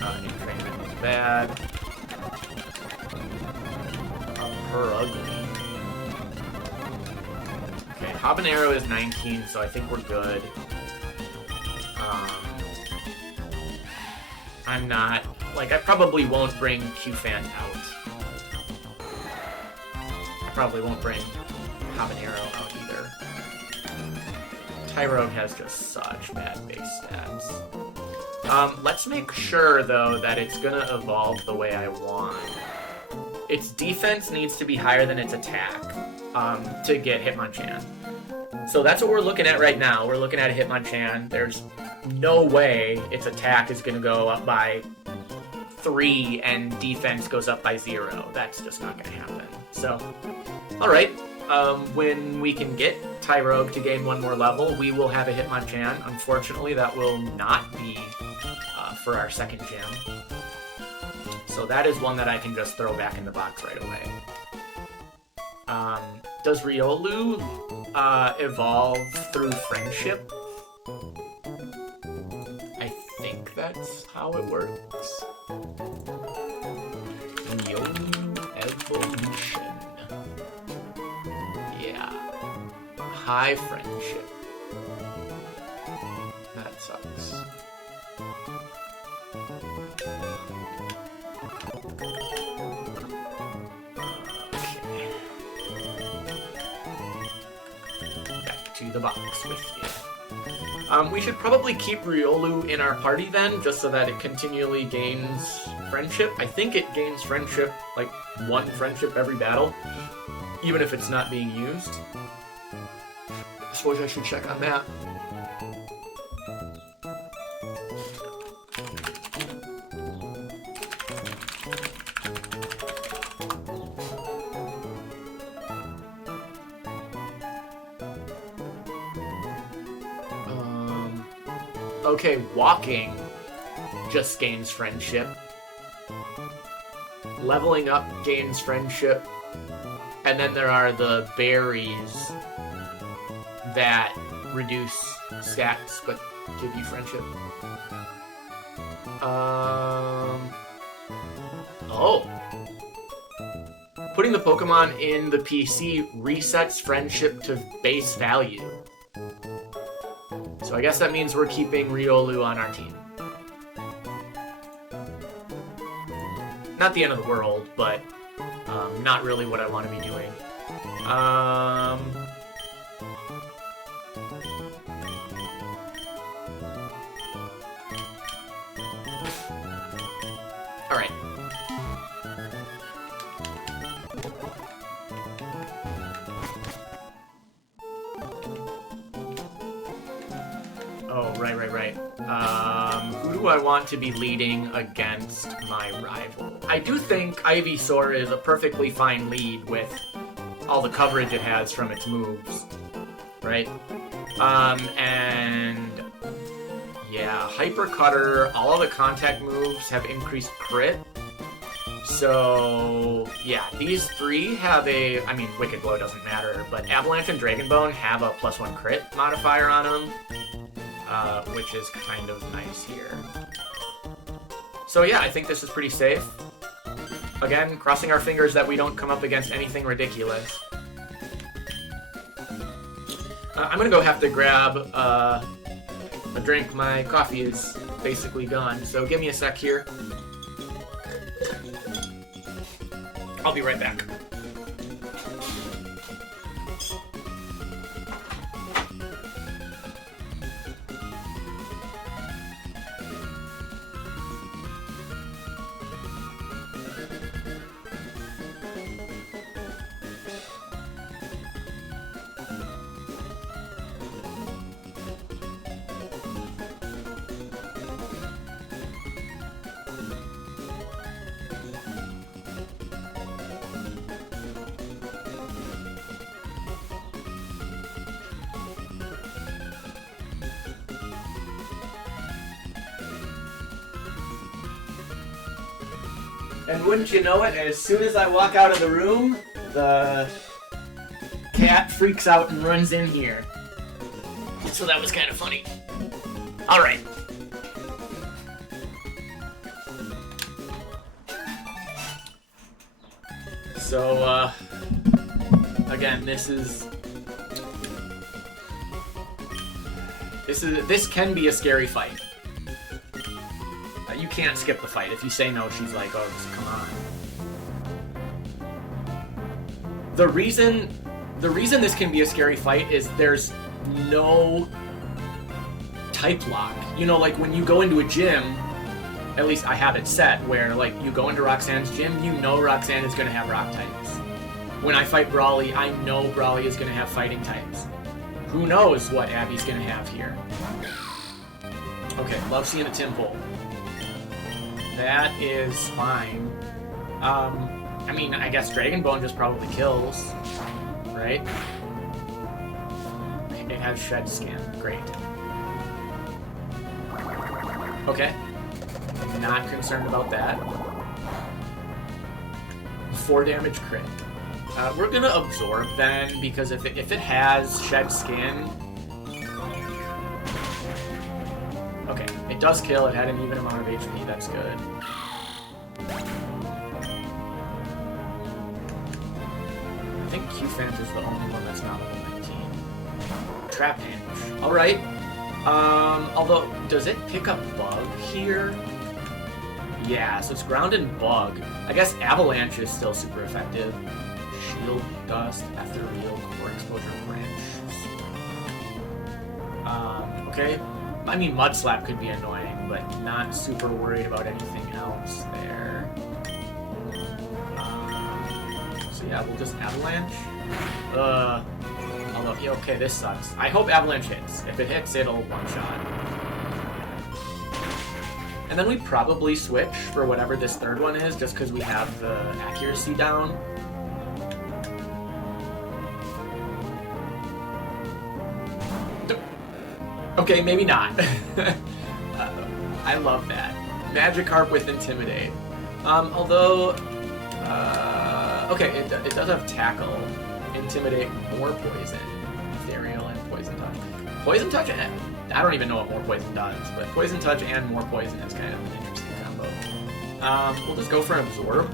Entrainment is bad. Her ugly. Okay, Habanero is 19, so I think we're good. I'm not... Like, I probably won't bring Q-Fan out. I probably won't bring Habanero out either. Tyrogue has just such bad base stats. Let's make sure, though, that it's gonna evolve the way I want. Its defense needs to be higher than its attack to get Hitmonchan. So that's what we're looking at right now. We're looking at a Hitmonchan. There's no way its attack is going to go up by 3 and defense goes up by 0. That's just not going to happen. So, alright. When we can get Tyrogue to gain 1 more level, we will have a Hitmonchan. Unfortunately, that will not be for our second gym. So that is one that I can just throw back in the box right away. Does Riolu evolve through friendship? I think that's how it works. Riolu evolution. Yeah. High friendship. That sucks. The box with you. We should probably keep Riolu in our party then, just so that it continually gains friendship. I think it gains friendship, like 1 friendship every battle, even if it's not being used. I suppose I should check on that. Okay, walking just gains friendship. Leveling up gains friendship. And then there are the berries that reduce stats but give you friendship. Oh. Putting the Pokemon in the PC resets friendship to base value. So I guess that means we're keeping Riolu on our team. Not the end of the world, but not really what I want to be doing. Alright. Oh, right. Who do I want to be leading against my rival? I do think Ivysaur is a perfectly fine lead with all the coverage it has from its moves, right? And yeah, Hyper Cutter, all of the contact moves have increased crit. So yeah, these three have a, I mean, Wicked Blow doesn't matter, but Avalanche and Dragon Bone have a +1 crit modifier on them. Which is kind of nice here. So yeah, I think this is pretty safe. Again, crossing our fingers that we don't come up against anything ridiculous. I'm gonna go have to grab a drink. My coffee is basically gone, so give me a sec here. I'll be right back. And wouldn't you know it, as soon as I walk out of the room, the cat freaks out and runs in here. So that was kind of funny. Alright. So, again, this can be a scary fight. You can't skip the fight. If you say no, she's like, oh, come on. The reason this can be a scary fight is there's no type lock. You know, like when you go into a gym, at least I have it set, where like you go into Roxanne's gym, you know Roxanne is going to have rock types. When I fight Brawly, I know Brawly is going to have fighting types. Who knows what Abby's going to have here. Okay, love seeing a Tim Pole. That is fine. I mean, I guess Dragon Bone just probably kills, right? It has Shed Skin. Great. Okay. Not concerned about that. 4 damage crit. We're gonna absorb then, because if it has Shed Skin... Okay, it does kill. It had an even amount of HP. That's good. I think Q-Fant is the only one that's not level 19. Trap damage. Alright. Although, does it pick up Bug here? Yeah, so it's Ground and Bug. I guess Avalanche is still super effective. Shield Dust, Ethereal, Core Exposure, Branch. Okay. I mean, Mud Slap could be annoying, but not super worried about anything else there. So yeah, we'll just Avalanche. Although, yeah, okay, this sucks. I hope Avalanche hits. If it hits, it'll one-shot. And then we probably switch for whatever this third one is, just because we have the accuracy down. Okay, maybe not. I love that. Magikarp with Intimidate. Although, okay, it does have Tackle, Intimidate, more Poison, Ethereal, and Poison Touch. Poison Touch, I don't even know what more Poison does, but Poison Touch and more Poison is kind of an interesting combo. We'll just go for an Absorb.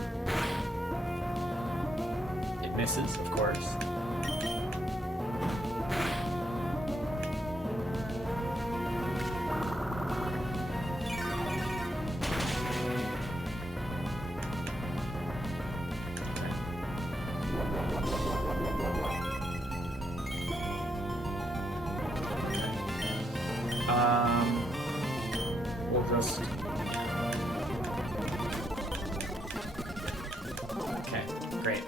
It misses, of course. We'll just... Okay, great.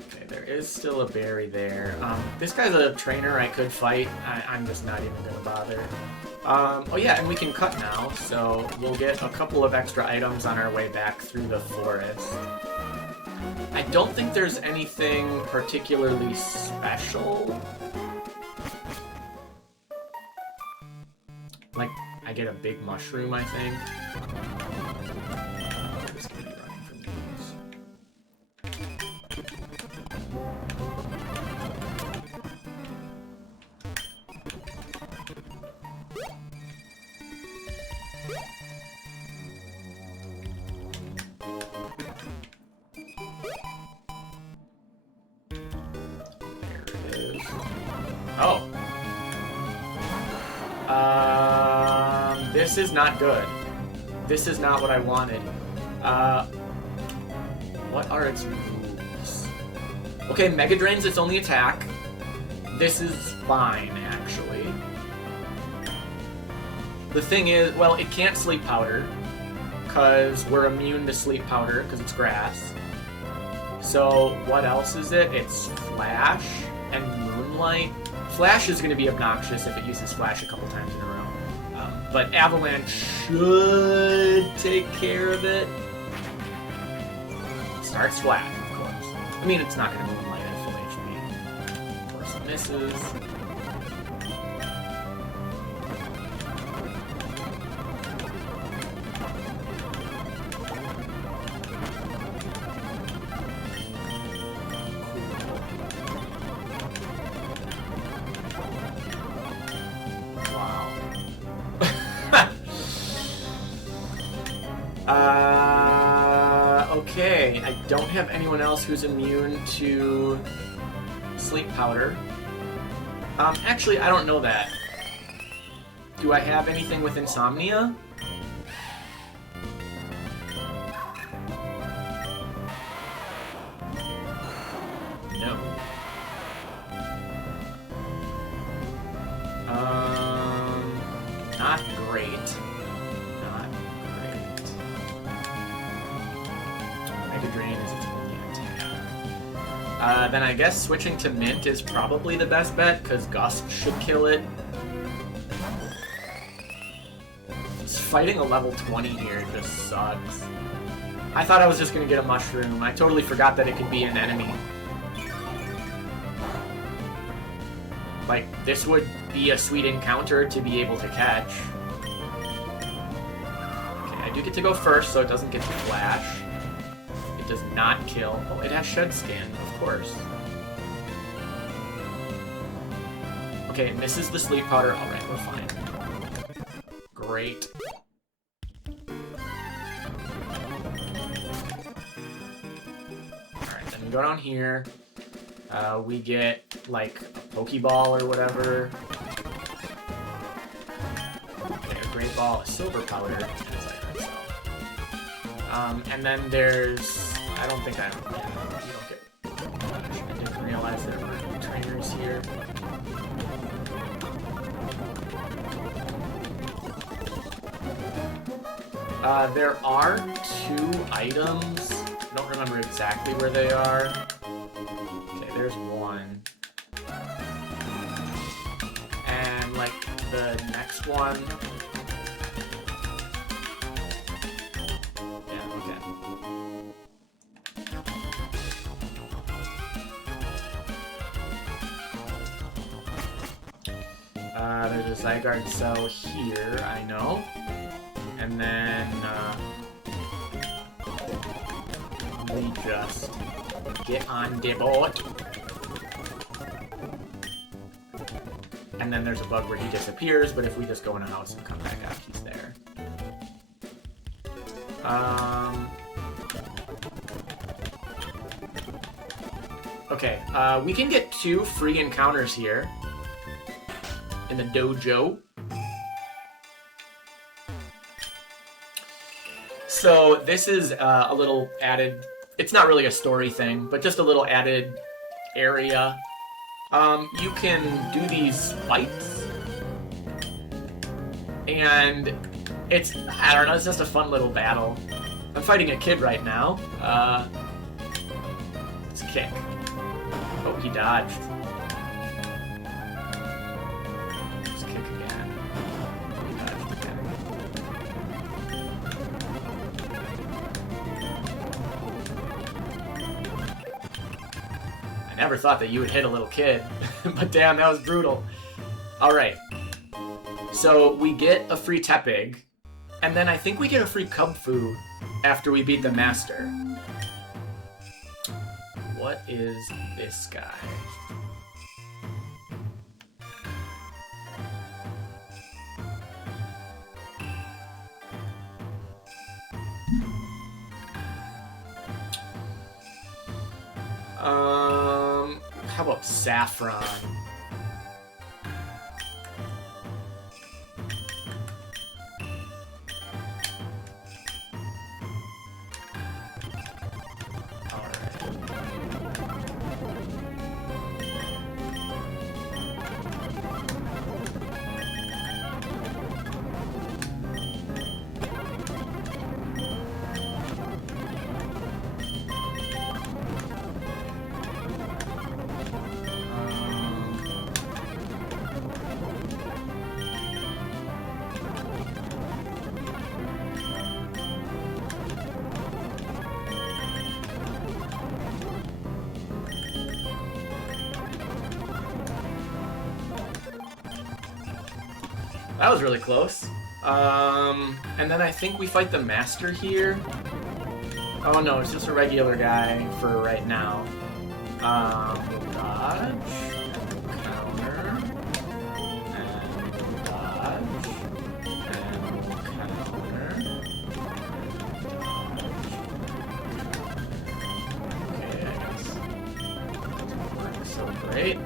Okay, there is still a berry there. This guy's a trainer I could fight. I'm just not even gonna bother. Oh yeah, and we can cut now, so we'll get a couple of extra items on our way back through the forest. I don't think there's anything particularly special. Like, I get a big mushroom, I think. I'm just gonna be running from these. There it is. Oh! This is not good. This is not what I wanted. What are its moves? Okay, Mega Drain's its only attack. This is fine, actually. The thing is, well, it can't Sleep Powder, because we're immune to Sleep Powder, because it's grass. So, what else is it? It's Flash and Moonlight. Flash is going to be obnoxious if it uses Flash a couple times in a row. But Avalanche should take care of it. Starts flat, of course. I mean, it's not going to Moonlight at full HP. Of course, it misses. Okay, I don't have anyone else who's immune to Sleep Powder. Actually, I don't know that. Do I have anything with Insomnia? No. Not great. Mega Drain is its only attack. Then I guess switching to Mint is probably the best bet, because Gust should kill it. Just fighting a level 20 here just sucks. I thought I was just going to get a Mushroom. I totally forgot that it could be an enemy. Like, this would be a sweet encounter to be able to catch. Okay, I do get to go first, so it doesn't get to Flash. It does not kill. Oh, it has Shed Skin, of course. Okay, it misses the Sleep Powder. Alright, we're fine. Great. Alright, then we go down here. We get, like, a Pokeball or whatever. Okay, a Great Ball, a Silver Powder, as I heard so. And then there's... I don't think you don't get... I didn't realize there were any trainers here. There are 2 items. I don't remember exactly where they are. the next one. Yeah, okay. There's a Zygarde cell here, I know. And then, we just get on the boat. And then there's a bug where he disappears, but if we just go in a house and come back out, he's there. Okay, we can get 2 free encounters here in the dojo. So this is a little added, it's not really a story thing, but just a little added area. You can do these fights, and it's, I don't know, it's just a fun little battle. I'm fighting a kid right now. Let's kick. Oh, he dodged. Let's kick again. He dodged again. I never thought that you would hit a little kid, but damn, that was brutal. Alright. So we get a free Tepig, and then I think we get a free Cubfu after we beat the Master. What is this guy? How about Saffron? That was really close. And then I think we fight the Master here. Oh no, it's just a regular guy for right now. Dodge, counter, and dodge, and counter, and dodge. Okay, I guess doesn't work so great.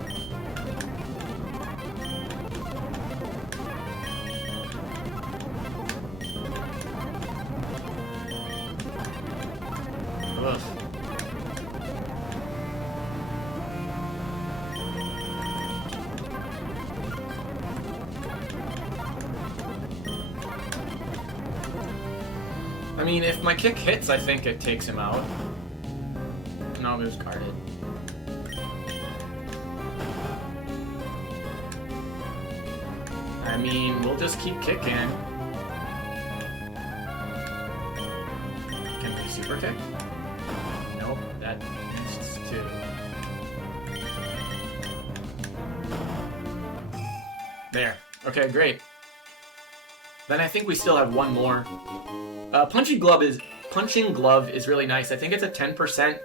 Ugh. I mean, if my kick hits, I think it takes him out. No, it was guarded. I mean, we'll just keep kicking. Can we super kick? Nope, that missed too. There. Okay, great. Then I think we still have one more. Punching Glove is really nice. I think it's a 10%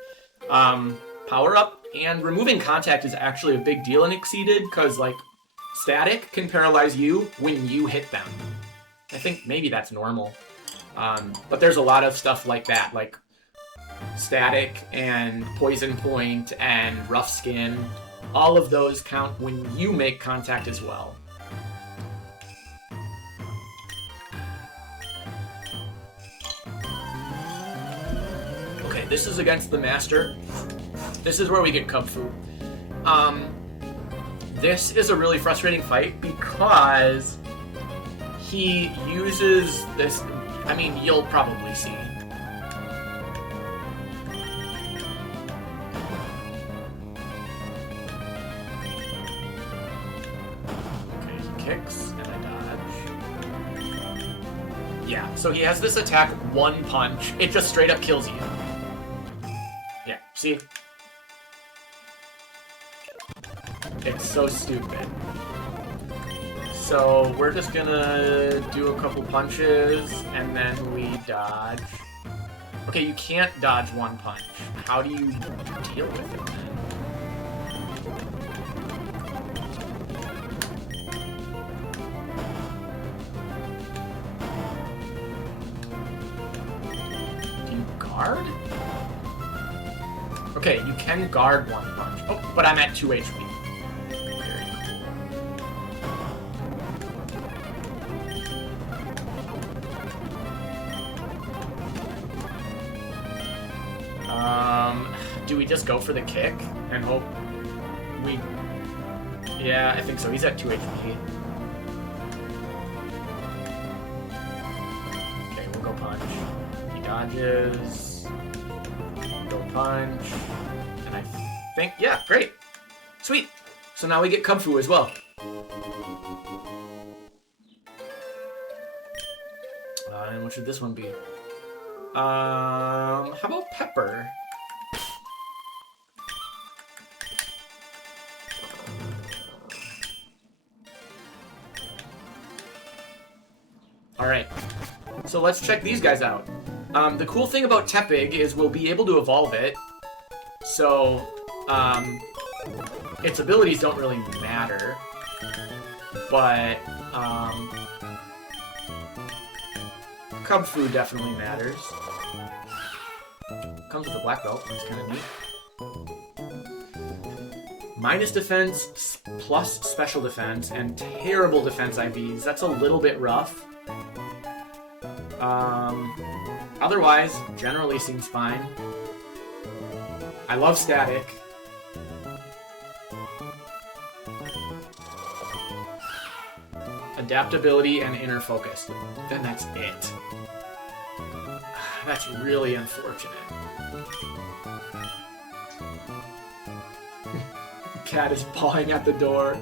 power up, and removing contact is actually a big deal in Exceeded because like static can paralyze you when you hit them. I think maybe that's normal. But there's a lot of stuff like that, like static and poison point and rough skin. All of those count when you make contact as well. Okay, this is against the Master. This is where we get Cubfu. This is a really frustrating fight because he uses this. I mean, you'll probably see. Okay, he kicks, and Yeah, so he has this attack, one punch. It just straight up kills you. Yeah, see? It's so stupid. So we're just gonna do a couple punches, and then we dodge. Okay, you can't dodge one punch. How do you deal with it then? Do you guard? Okay, you can guard one punch. Oh, but I'm at 2 HP. Do we just go for the kick and hope we... Yeah, I think so. He's at 2 HP. Okay, we'll go punch. He dodges. Go punch. And I think... Yeah, great. Sweet. So now we get Kung Fu as well. And what should this one be? How about Pepper? Alright, so let's check these guys out. The cool thing about Tepig is we'll be able to evolve it. So, its abilities don't really matter. But, Kung Fu definitely matters. Comes with a black belt, that's kind of neat. Minus defense, plus special defense, and terrible defense IVs. That's a little bit rough. Otherwise, generally seems fine. I love static. Adaptability and inner focus. Then that's it. That's really unfortunate. Cat is pawing at the door.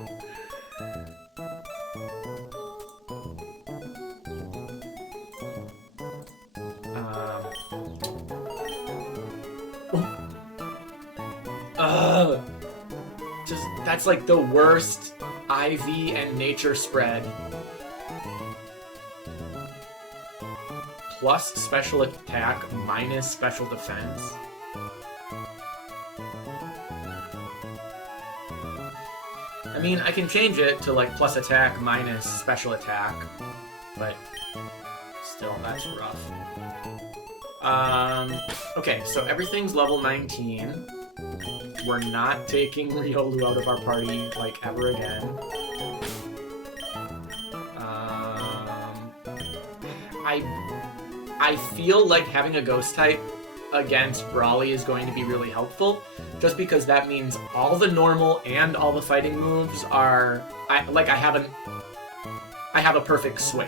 That's like the worst IV and nature spread. Plus special attack, minus special defense. I mean, I can change it to like plus attack, minus special attack, but still, that's rough. Okay, so everything's level 19. We're not taking Riolu out of our party, like, ever again. I feel like having a ghost type against Brawly is going to be really helpful, just because that means all the normal and all the fighting moves are... I have a perfect switch.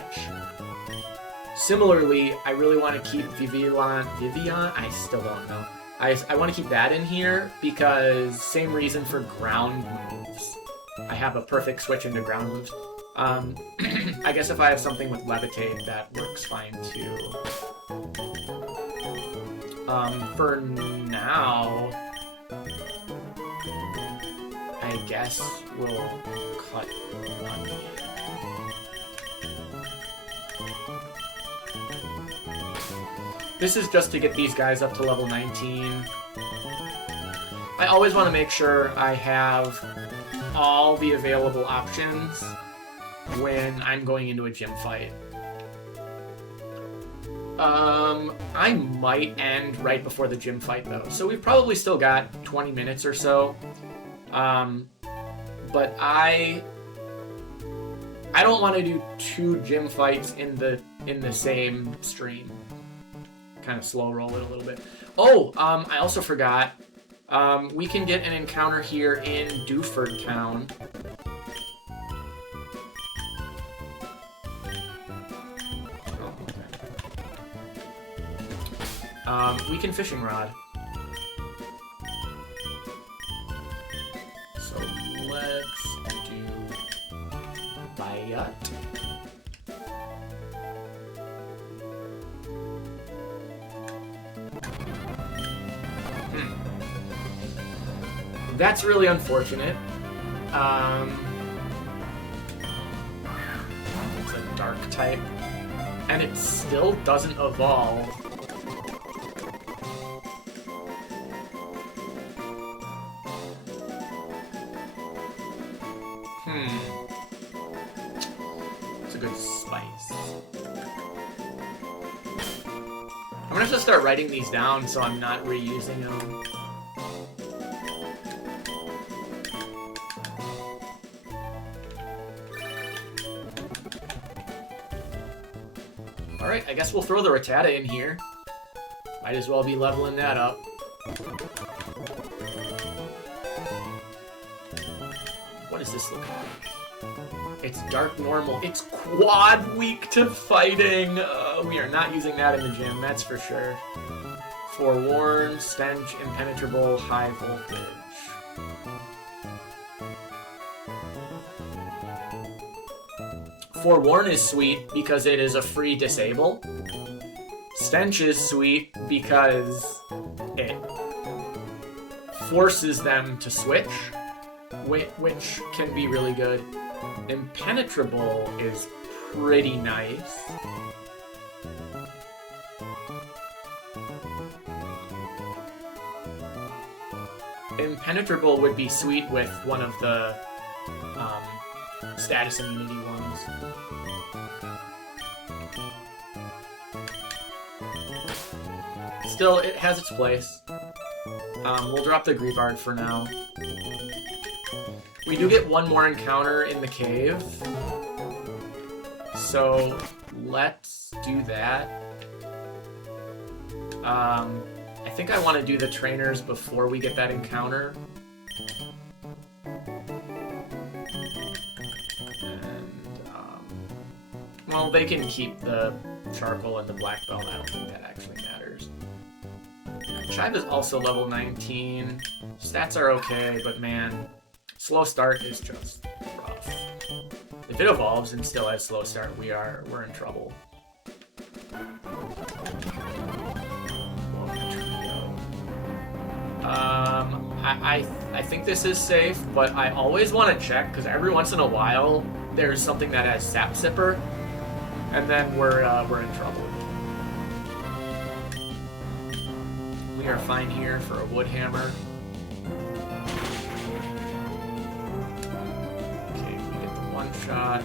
Similarly, I really want to keep Vivian? I still don't know. I want to keep that in here because same reason for ground moves. I have a perfect switch into ground moves. I guess if I have something with levitate, that works fine too. For now, I guess we'll cut one. This is just to get these guys up to level 19. I always want to make sure I have all the available options when I'm going into a gym fight. I might end right before the gym fight though, so we've probably still got 20 minutes or so. But I don't want to do 2 gym fights in the same stream. Kind of slow roll it a little bit. Oh, I also forgot. We can get an encounter here in Dewford Town. We can fishing rod. So let's do Bayat. That's really unfortunate. It's a dark type. And it still doesn't evolve. It's a good spice. I'm gonna have to start writing these down so I'm not reusing them. Alright, I guess we'll throw the Rattata in here. Might as well be leveling that up. What does this look like? It's dark normal. It's quad weak to fighting! We are not using that in the gym, that's for sure. Forewarned, stench, impenetrable, high voltage. Forewarn is sweet because it is a free disable. Stench is sweet because it forces them to switch, which can be really good. Impenetrable is pretty nice. Impenetrable would be sweet with one of the status immunity ones. Still, it has its place. We'll drop the Grievard for now. We do get one more encounter in the cave. So, let's do that. I think I want to do the trainers before we get that encounter. Well, they can keep the charcoal and the black belt. I don't think that actually matters. Chive is also level 19. Stats are okay, but man, slow start is just rough. If it evolves and still has slow start, we're in trouble. I think this is safe, but I always want to check because every once in a while there's something that has Sap Sipper. And then we're in trouble. We are fine here for a wood hammer. Okay, we get the one shot.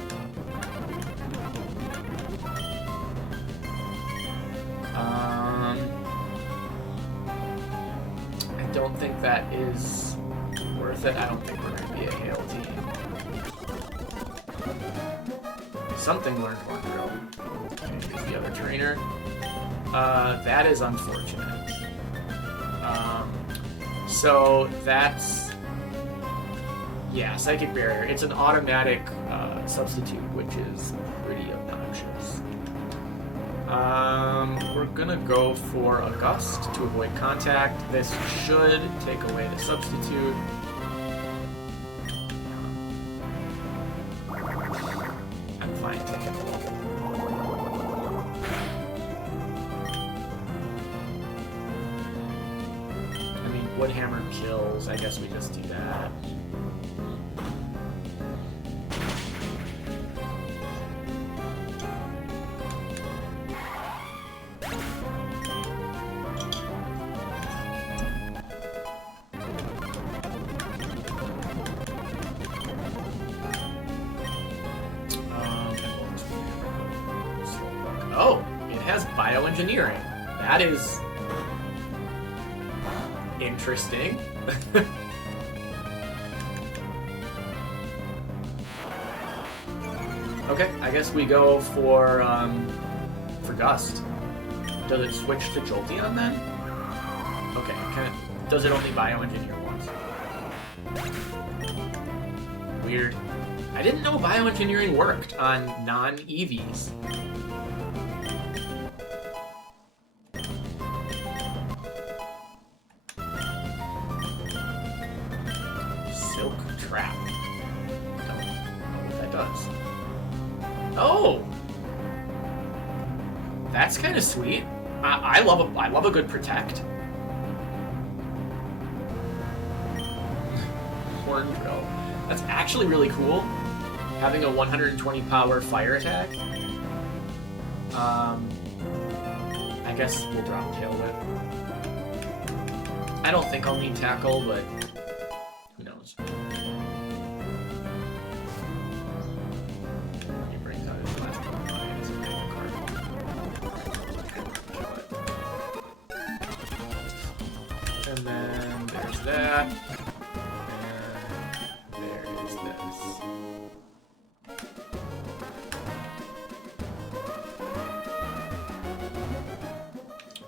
I don't think that is worth it. I don't think we're gonna be a hail team. Something learned one drill. Okay, here's the other trainer. That is unfortunate. So that's... Yeah, Psychic Barrier. It's an automatic substitute, which is pretty obnoxious. We're gonna go for a Gust to avoid contact. This should take away the substitute. I'm fine taking it. I mean, Woodhammer kills. I guess we just do that. Oh, it has bioengineering. That is interesting. Okay, I guess we go for Gust. Does it switch to Jolteon then? Okay, does it only bioengineer once? Weird. I didn't know bioengineering worked on non-EVs. Silk Trap. Don't know what that does. Oh! That's kind of sweet. I love a good protect. Horn Drill. That's actually really cool, having a 120 power fire attack. I guess we'll drop Tail Whip. I don't think I'll need Tackle, but who knows. He brings out his last one. It's a big card. And then there's that. And there is this.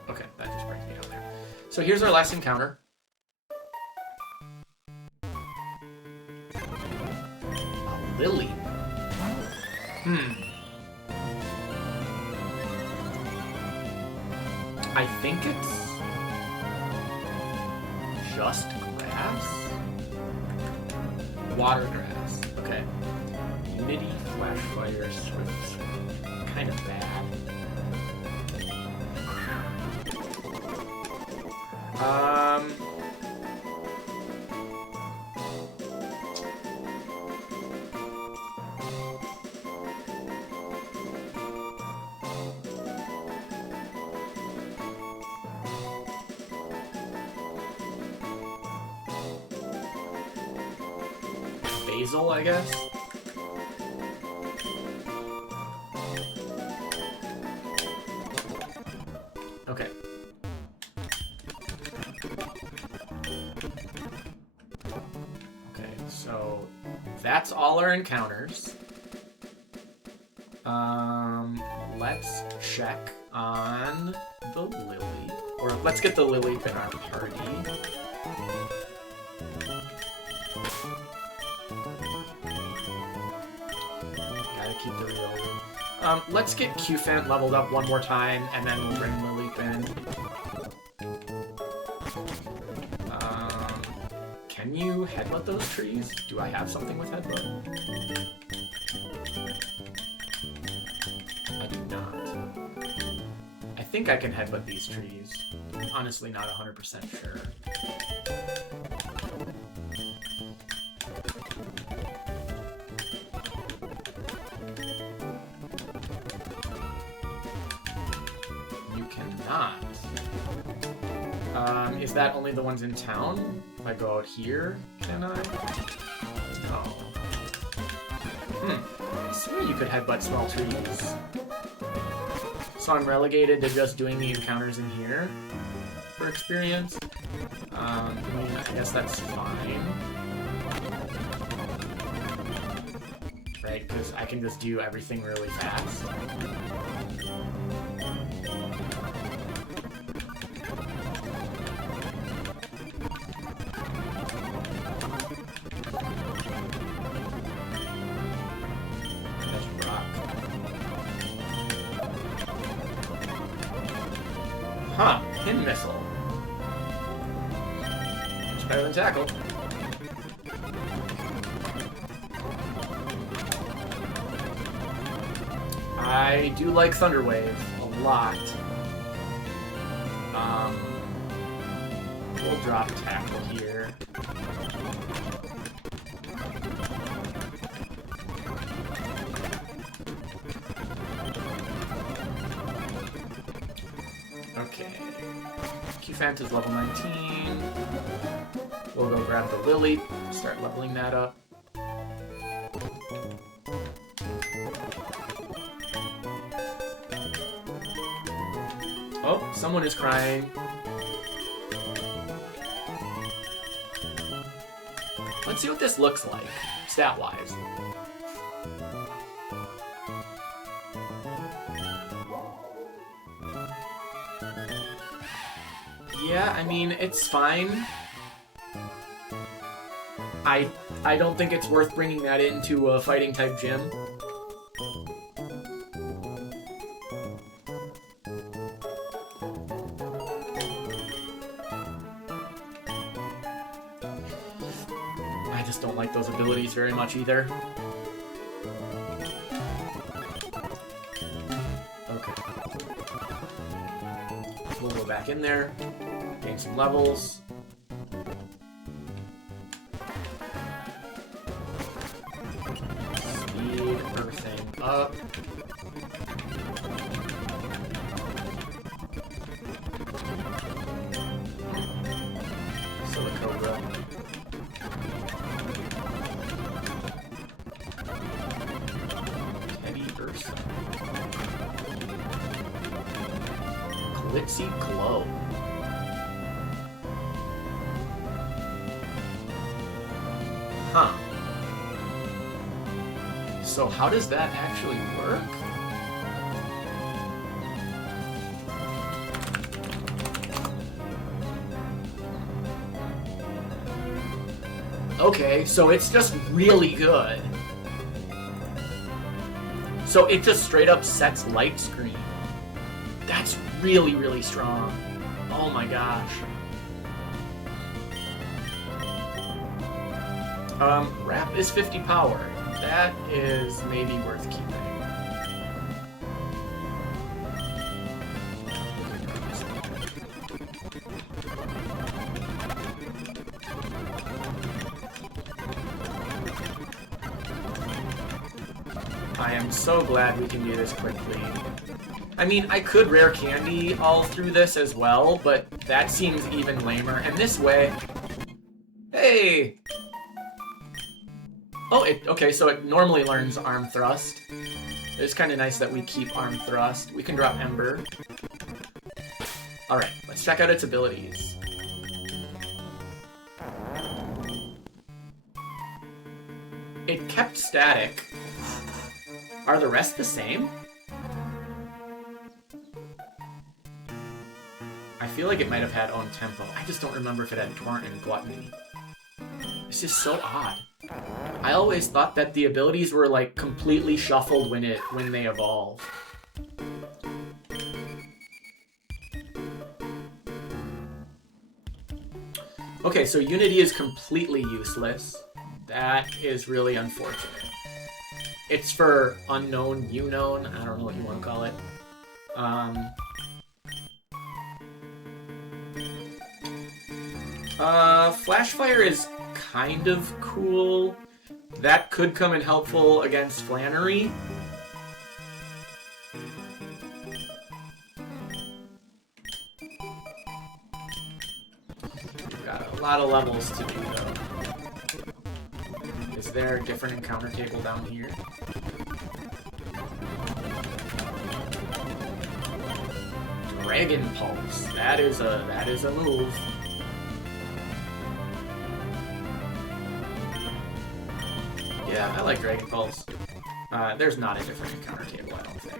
Okay, that just brings me down there. So here's our last encounter. A lily. I think it's just grass? Water grass. Okay. Unity, Flash Fire, Swift. Kind of bad. Basil, I guess? Okay. Okay, so that's all our encounters. Let's check on the lily. Or let's get the lily in our party. Keep the real. Let's get Qfant leveled up one more time, and then we'll bring Lily in. Can you headbutt those trees? Do I have something with headbutt? I do not. I think I can headbutt these trees. I'm honestly not 100% sure. Is that only the ones in town? If I go out here, can I? No. I swear you could headbutt small trees. So I'm relegated to just doing the encounters in here for experience. I mean, I guess that's fine. Right, because I can just do everything really fast. Huh, pin missile. It's better than tackle. I do like Thunder Wave a lot. We'll drop tackle here. Okay. Qfant is level 19. We'll go grab the Lily, start leveling that up. Oh, someone is crying. Let's see what this looks like, stat-wise. Yeah, I mean, it's fine. I don't think it's worth bringing that into a fighting-type gym. I just don't like those abilities very much either. Okay. We'll go back in there. Gain some levels. Silicobra. Teddy Ursa. Glitzy Glow. Huh. So how does that actually work? Okay, so it's just really good. So it just straight up sets light screen. That's really, really strong. Oh my gosh. Wrap is 50 power. That is maybe worth keeping. I am so glad we can do this quickly. I mean, I could rare candy all through this as well, but that seems even lamer. And this way... Hey! Oh, okay, so it normally learns Arm Thrust. It's kind of nice that we keep Arm Thrust. We can drop Ember. Alright, let's check out its abilities. It kept static. Are the rest the same? I feel like it might have had own tempo. I just don't remember if it had Torrent and Gluttony. This is so odd. I always thought that the abilities were like completely shuffled when they evolve. Okay, so Unity is completely useless. That is really unfortunate. It's for unknown, you-known. I don't know what you want to call it. Flashfire is kind of cool. That could come in helpful against Flannery. We've got a lot of levels to do, though. Is there a different encounter table down here? Dragon Pulse. That is a move. Yeah, I like Dragon Pulse. There's not a different encounter table, I don't think.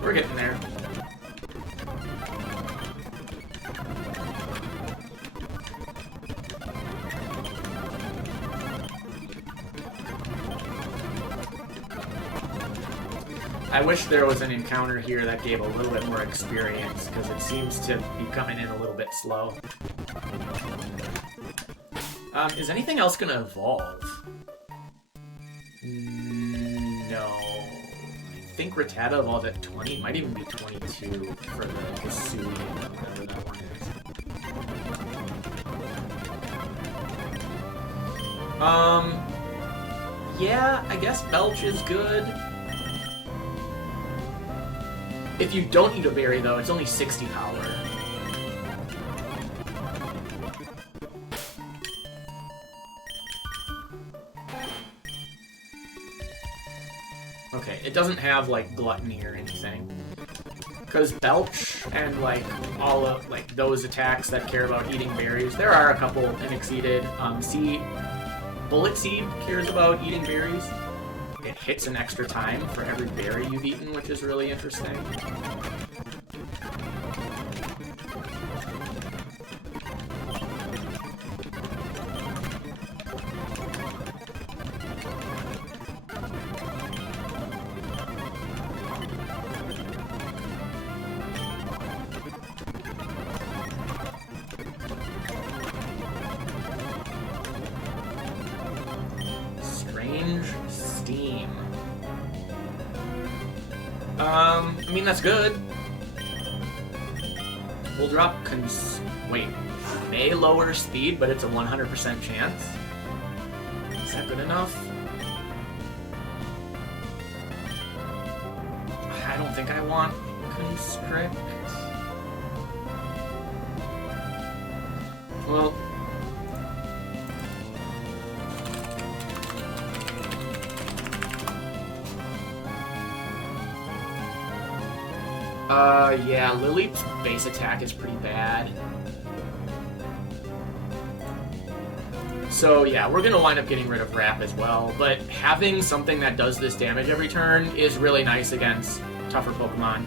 We're getting there. I wish there was an encounter here that gave a little bit more experience, because it seems to be coming in a little bit slow. Is anything else going to evolve? No. I think Rattata evolved at 20. It might even be 22 for the Hisui, whatever that one is. Yeah, I guess Belch is good. If you don't eat a berry, though, it's only 60 power. Okay, it doesn't have, like, Gluttony or anything. Because Belch and, like, all of, like, those attacks that care about eating berries, there are a couple unexceeded. Bullet Seed cares about eating berries. It hits an extra time for every berry you've eaten, which is really interesting. Steam. I mean, that's good. We'll drop wait, may lower speed, but it's a 100% chance. Is that good enough? I don't think I want constrict. Well, yeah, Lily's base attack is pretty bad. So yeah, we're gonna wind up getting rid of Wrap as well, but having something that does this damage every turn is really nice against tougher Pokemon.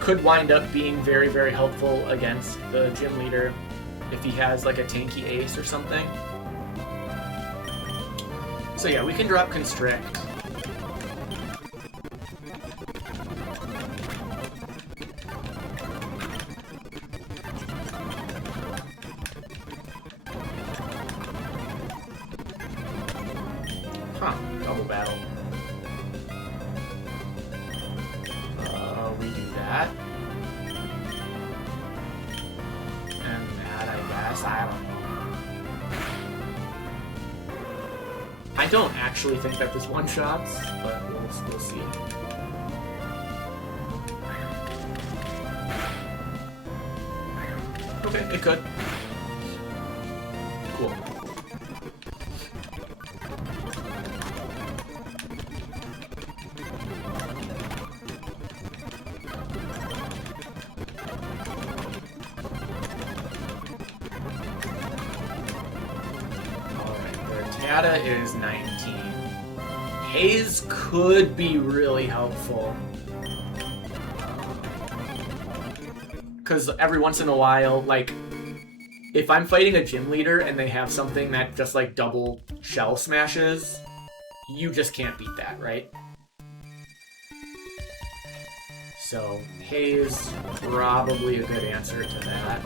Could wind up being very, very helpful against the gym leader if he has like a tanky ace or something. So yeah, we can drop Constrict. Huh, double battle. We do that. And that, I guess. I don't know. I don't actually think that this one-shots, but we'll see. Okay, it could. Cool. Alright, is 19. Haze could be really helpful. Because every once in a while, like, if I'm fighting a gym leader and they have something that just, like, double shell smashes, you just can't beat that, right? So, Haze, probably a good answer to that.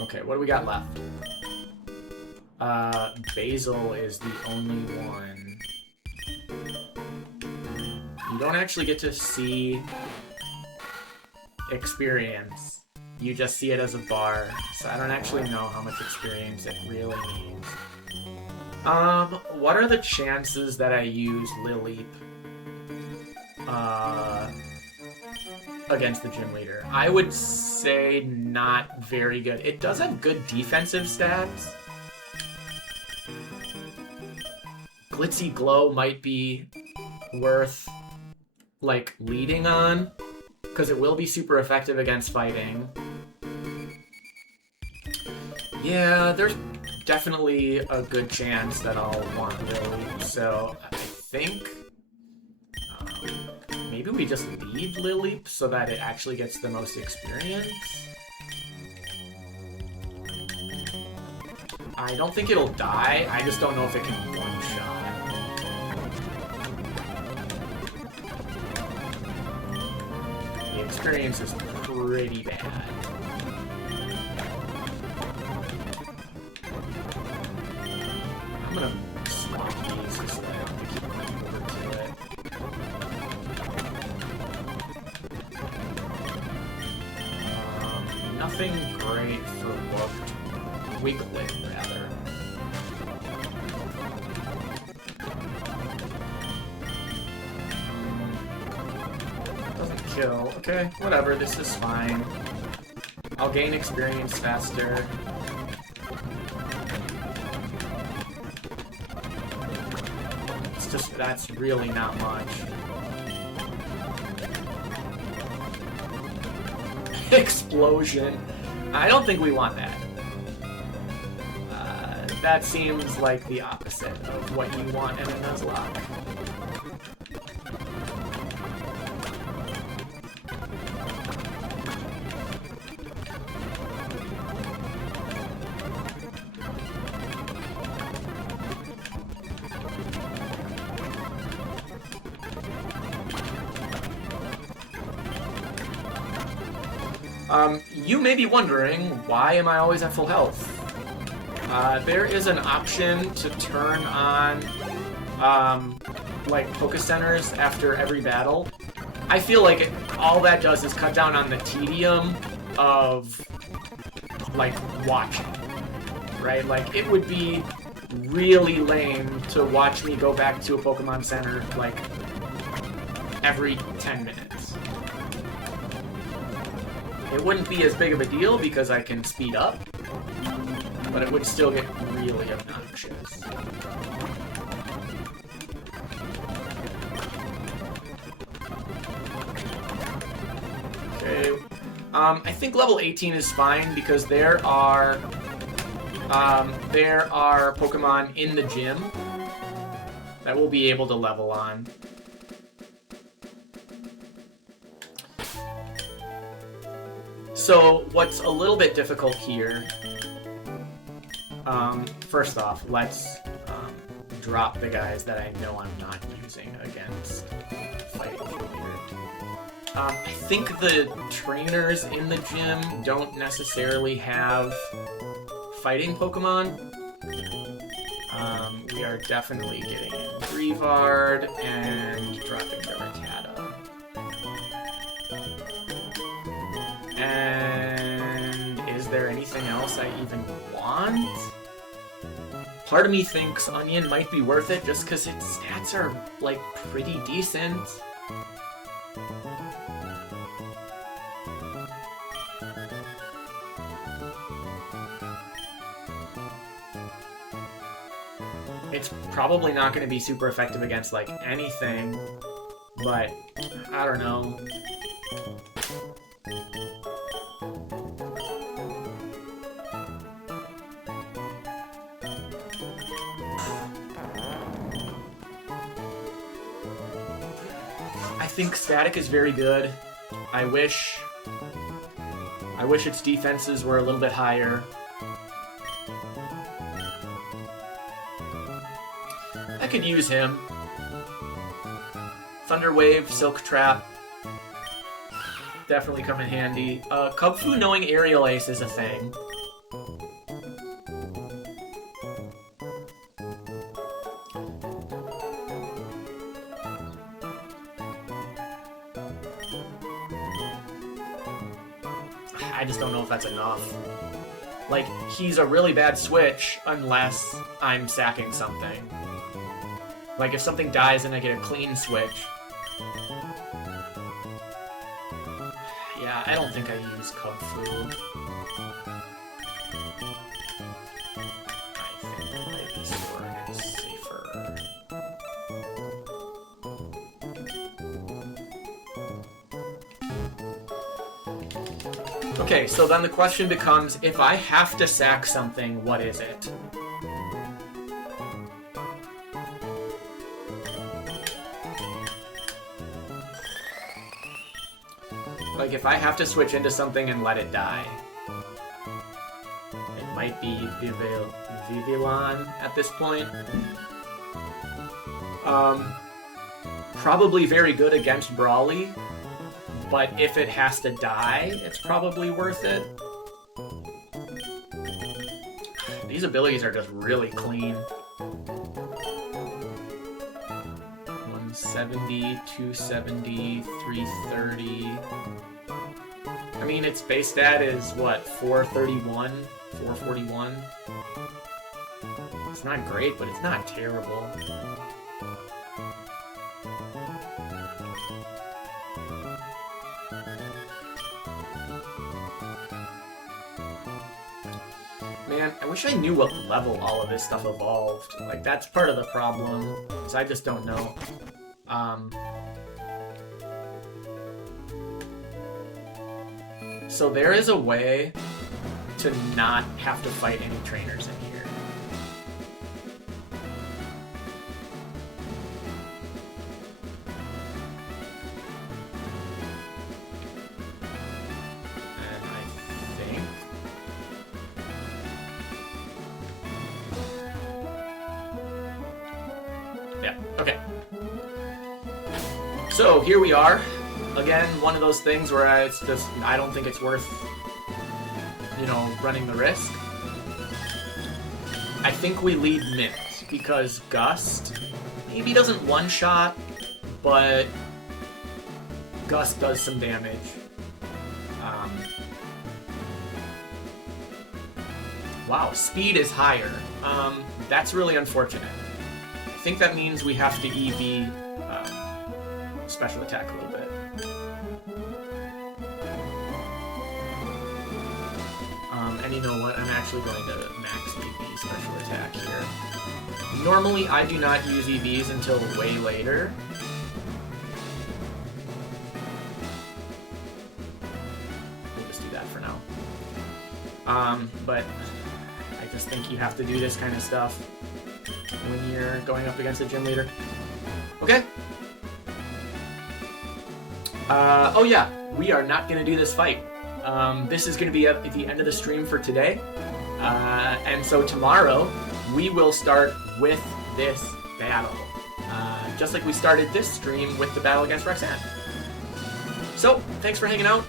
Okay, what do we got left? Basil is the only one. You don't actually get to see experience. You just see it as a bar, so I don't actually know how much experience it really needs. What are the chances that I use Lileep against the gym leader? I would say not very good. It does have good defensive stats. Glitzy Glow might be worth, like, leading on, because it will be super effective against fighting. Yeah, there's definitely a good chance that I'll want Lileep, so I think maybe we just lead Lileep so that it actually gets the most experience. I don't think it'll die, I just don't know if it can one-shot. The experience is pretty bad. I'm gonna slot these just so I don't have to keep going over to it. Nothing great for Wiglet, rather. Doesn't kill. Okay, whatever, this is fine. I'll gain experience faster. It's just, that's really not much. Explosion. I don't think we want that. That seems like the opposite of what you want in a Nuzlocke. You may be wondering, why am I always at full health? There is an option to turn on, like, Poké Centers after every battle. I feel like all that does is cut down on the tedium of, like, watching, right? Like, it would be really lame to watch me go back to a Pokemon Center, like, every 10 minutes. It wouldn't be as big of a deal because I can speed up, but it would still get really obnoxious. Okay. I think level 18 is fine because there are Pokemon in the gym that we'll be able to level on. So what's a little bit difficult here, first off, let's drop the guys that I know I'm not using against fighting through here. I think the trainers in the gym don't necessarily have fighting Pokemon. We are definitely getting in Greavard and dropping the Rattata. And is there anything else I even want? Part of me thinks Onion might be worth it just because its stats are, like, pretty decent. It's probably not going to be super effective against, like, anything, but I don't know. I think Static is very good. I wish its defenses were a little bit higher. I could use him. Thunder Wave, Silk Trap. Definitely come in handy. Kubfu knowing Aerial Ace is a thing. I just don't know if that's enough. Like, he's a really bad switch unless I'm sacking something. Like, if something dies and I get a clean switch. Yeah, I don't think I use Kubfu. I think maybe Sword is safer. Okay, so then the question becomes, if I have to sack something, what is it? Like, if I have to switch into something and let it die, it might be Vivillon at this point. Probably very good against Brawly, but if it has to die, it's probably worth it. These abilities are just really clean. 170, 270, 330... I mean, its base stat is, what, 431? 441? It's not great, but it's not terrible. Man, I wish I knew what level all of this stuff evolved. Like, that's part of the problem, because I just don't know. So there is a way to not have to fight any trainers in here. And I think... yeah, okay. So here we are. again, one of those things where I don't think it's worth, you know, running the risk. I think we lead Mint because Gust maybe doesn't one-shot, but Gust does some damage. Wow, speed is higher. That's really unfortunate. I think that means we have to EV special attack a little bit. And you know what? I'm actually going to max EV special attack here. Normally, I do not use EVs until way later. We'll just do that for now. But I just think you have to do this kind of stuff when you're going up against a gym leader. Okay. Oh yeah, we are not going to do this fight. This is going to be at the end of the stream for today. And so tomorrow, we will start with this battle. Just like we started this stream with the battle against Roxanne. So, thanks for hanging out,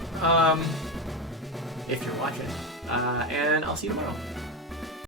if you're watching. And I'll see you tomorrow.